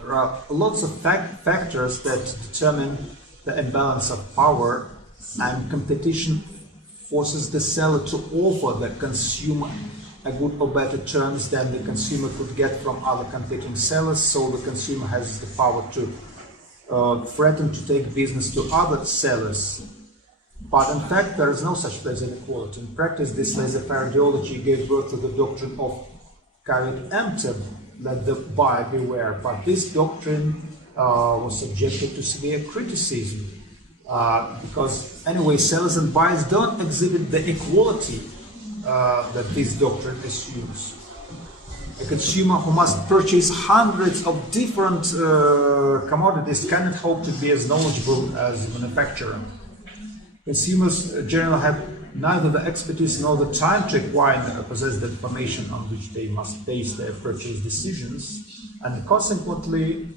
are lots of factors that determine the imbalance of power, and competition forces the seller to offer the consumer a good or better terms than the consumer could get from other competing sellers, so the consumer has the power to threaten to take business to other sellers. But in fact, there is no such place as equality. In practice, this laissez-faire ideology gave birth to the doctrine of caveat emptor, let the buyer beware. But this doctrine was subjected to severe criticism because anyway, sellers and buyers don't exhibit the equality that this doctrine assumes. A consumer who must purchase hundreds of different commodities cannot hope to be as knowledgeable as the manufacturer. Consumers generally have neither the expertise nor the time to acquire and possess the information on which they must base their purchase decisions, and consequently,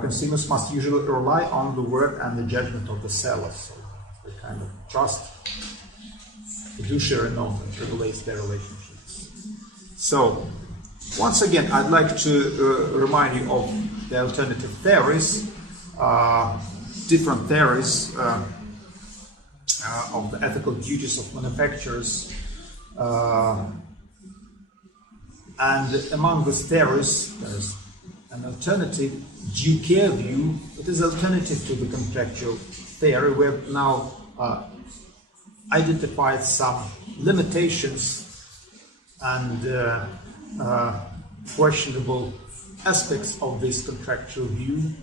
consumers must usually rely on the word and the judgment of the seller. So they kind of trust fiduciary norm that regulates their relationships. So, once again, I'd like to remind you of the alternative theories, different theories of the ethical duties of manufacturers, and among these theories, there's an alternative due care view. It is alternative to the contractual theory. We have now identified some limitations and questionable aspects of this contractual view.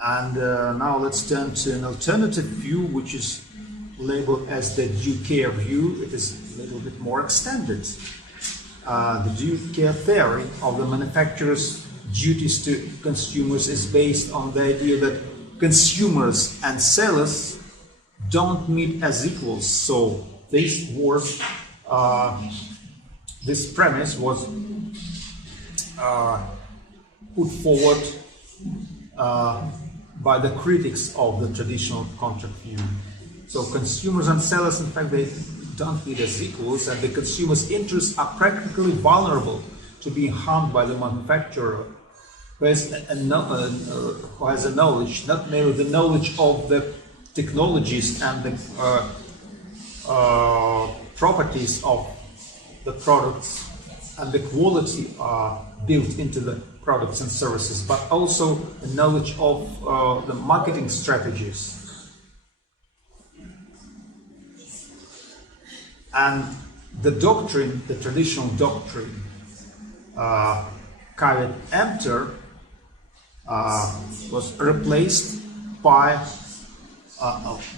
And now let's turn to an alternative view, which is labeled as the due care view. It is a little bit more extended. The due care theory of the manufacturer's duties to consumers is based on the idea that consumers and sellers don't meet as equals. So this premise was put forward by the critics of the traditional contract view. So consumers and sellers, in fact, they don't meet as equals, and the consumer's interests are practically vulnerable to being harmed by the manufacturer, who has a knowledge, not merely the knowledge of the technologies and the properties of the products and the quality built into the products and services, but also the knowledge of the marketing strategies. And the doctrine, the traditional doctrine, caveat emptor, was replaced by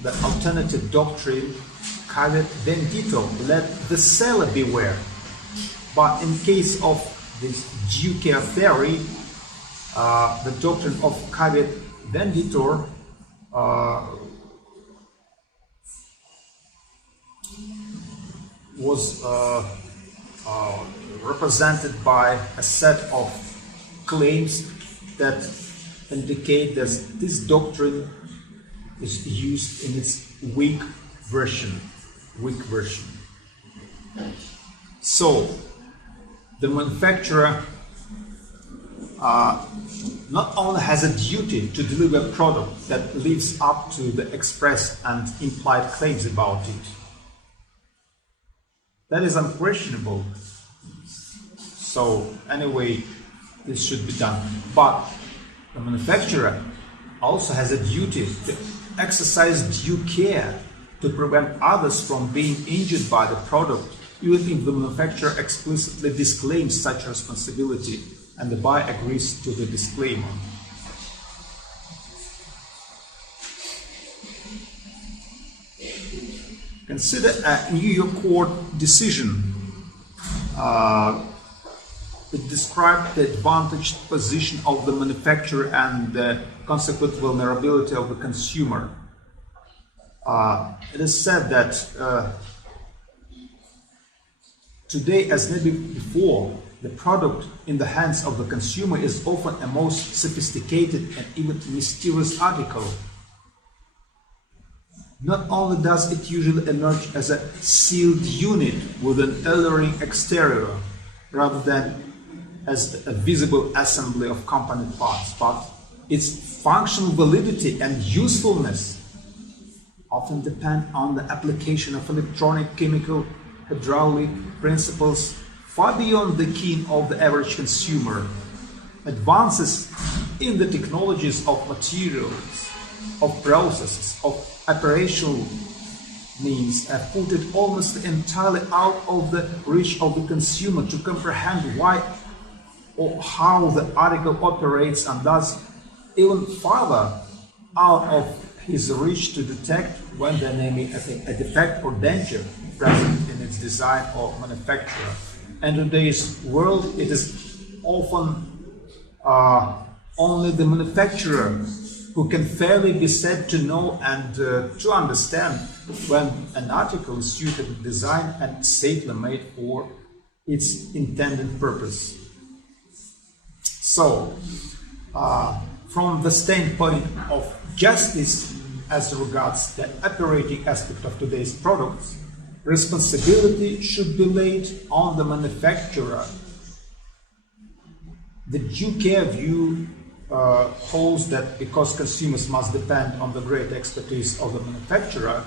the alternative doctrine, caveat vendito, let the seller beware. But in case of this due care theory, the doctrine of caveat venditor was represented by a set of claims that indicate that this doctrine is used in its weak version. So the manufacturer not only has a duty to deliver a product that lives up to the expressed and implied claims about it. That is unquestionable. So anyway, this should be done. But the manufacturer also has a duty to exercise due care to prevent others from being injured by the product, even if the manufacturer explicitly disclaims such responsibility and the buyer agrees to the disclaimer. Consider a New York court decision. It described the advantaged position of the manufacturer and the consequent vulnerability of the consumer. It is said that today, as never before, the product in the hands of the consumer is often a most sophisticated and even mysterious article. Not only does it usually emerge as a sealed unit with an alluring exterior, rather than as a visible assembly of component parts, but its functional validity and usefulness often depend on the application of electronic, chemical, hydraulic principles far beyond the ken of the average consumer. Advances in the technologies of materials, of processes, of operational means have put it almost entirely out of the reach of the consumer to comprehend why or how the article operates, and thus even farther out of his reach to detect when there may be a defect or danger present in its design or manufacture. In today's world, it is often only the manufacturer who can fairly be said to know and to understand when an article is suitably designed and safely made for its intended purpose. So, from the standpoint of justice as regards the operating aspect of today's products, responsibility should be laid on the manufacturer. The due care view holds that because consumers must depend on the great expertise of the manufacturer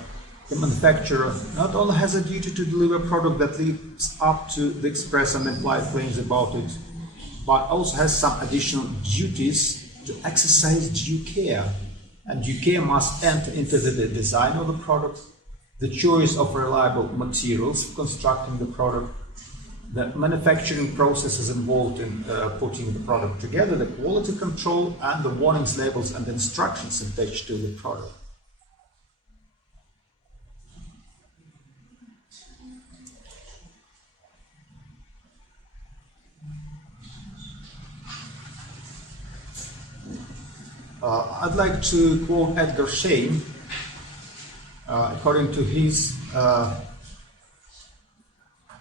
not only has a duty to deliver a product that lives up to the express and implied claims about it, but also has some additional duties to exercise due care. And due care must enter into the design of the product, the choice of reliable materials for constructing the product, the manufacturing processes involved in putting the product together, the quality control, and the warnings, labels, and instructions attached to the product. I'd like to quote Edgar Schein, according to his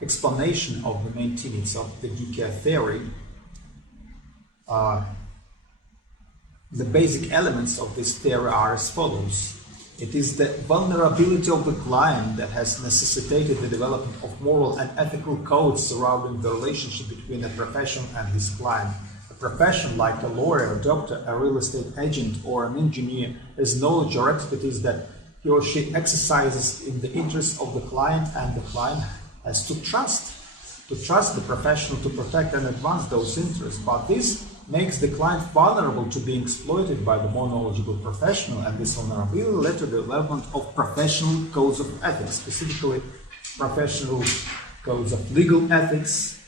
explanation of the main tenets of the due care theory. The basic elements of this theory are as follows. It is the vulnerability of the client that has necessitated the development of moral and ethical codes surrounding the relationship between a professional and his client. A profession like a lawyer, a doctor, a real estate agent, or an engineer has knowledge or expertise that he or she exercises in the interest of the client, and the client has to trust the professional to protect and advance those interests. But this makes the client vulnerable to being exploited by the more knowledgeable professional, and this vulnerability led to the development of professional codes of ethics, specifically professional codes of legal ethics,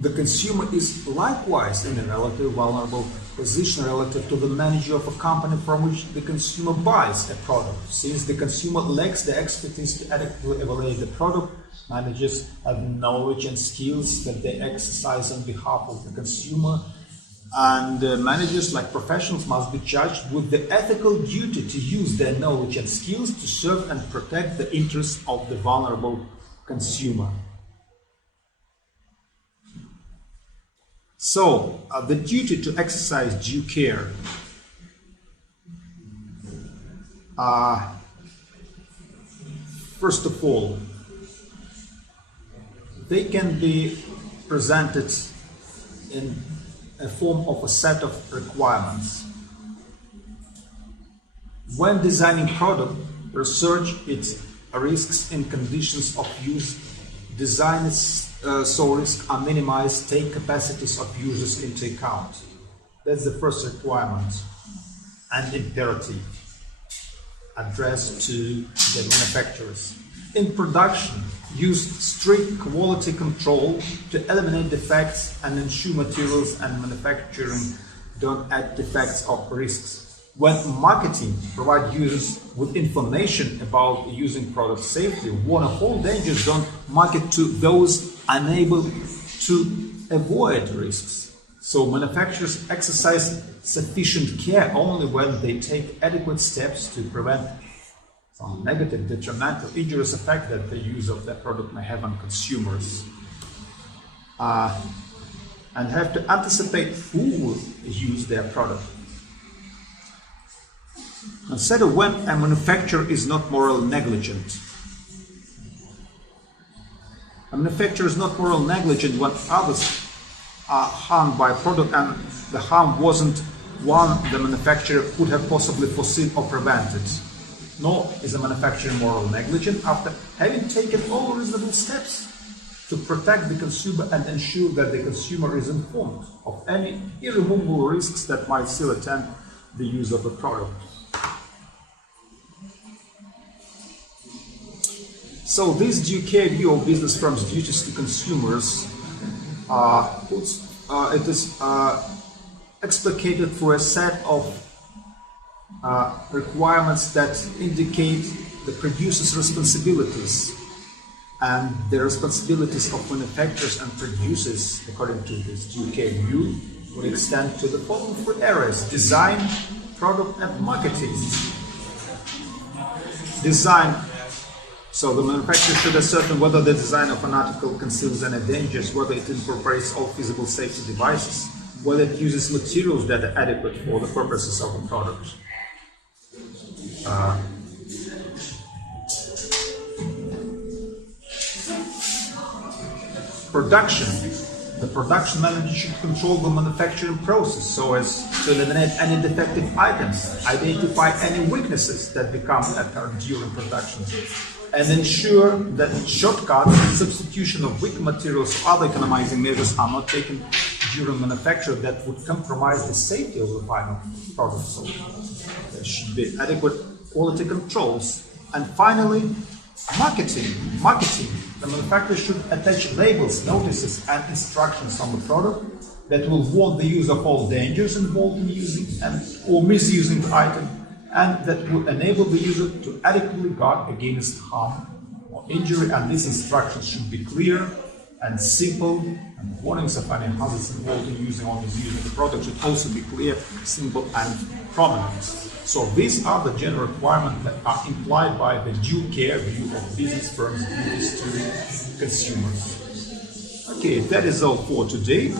the consumer is likewise in a relatively vulnerable position relative to the manager of a company from which the consumer buys a product. Since the consumer lacks the expertise to adequately evaluate the product, managers have knowledge and skills that they exercise on behalf of the consumer, and managers, like professionals, must be charged with the ethical duty to use their knowledge and skills to serve and protect the interests of the vulnerable consumer. So, the duty to exercise due care first of all, they can be presented in a form of a set of requirements. When designing product, research its risks and conditions of use, design its so risks are minimized, take capacities of users into account. That's the first requirement and imperative addressed to the manufacturers. In production, use strict quality control to eliminate defects and ensure materials and manufacturing don't add defects or risks. When marketing, provide users with information about using product safely, warn of all dangers, don't market to those unable to avoid risks. So manufacturers exercise sufficient care only when they take adequate steps to prevent some negative, detrimental, injurious effect that the use of their product may have on consumers. And have to anticipate who will use their product. Consider when a manufacturer is not morally negligent. A manufacturer is not morally negligent when others are harmed by a product and the harm wasn't one the manufacturer could have possibly foreseen or prevented. Nor is a manufacturer morally negligent after having taken all reasonable steps to protect the consumer and ensure that the consumer is informed of any irremovable risks that might still attend the use of the product. So this due care view of business firms' duties to consumers it is explicated through a set of requirements that indicate the producer's responsibilities, and the responsibilities of manufacturers and producers, according to this due care view, would extend to the following three areas: design, product, and marketing. Design. So the manufacturer should ascertain whether the design of an article conceals any dangers, whether it incorporates all feasible safety devices, whether it uses materials that are adequate for the purposes of the product. Production. The production manager should control the manufacturing process so as to eliminate any defective items, identify any weaknesses that become apparent during production, and ensure that shortcuts and substitution of weak materials or other economizing measures are not taken during manufacture that would compromise the safety of the final product. So there should be adequate quality controls. And finally, marketing. The manufacturer should attach labels, notices, and instructions on the product that will warn the user of all dangers involved in using or misusing the item, and that will enable the user to adequately guard against harm or injury. And these instructions should be clear and simple, and warnings of any hazards involved in using or misusing the product should also be clear, simple, and prominent. So these are the general requirements that are implied by the due care view of business firms' duties to consumers. Okay, that is all for today.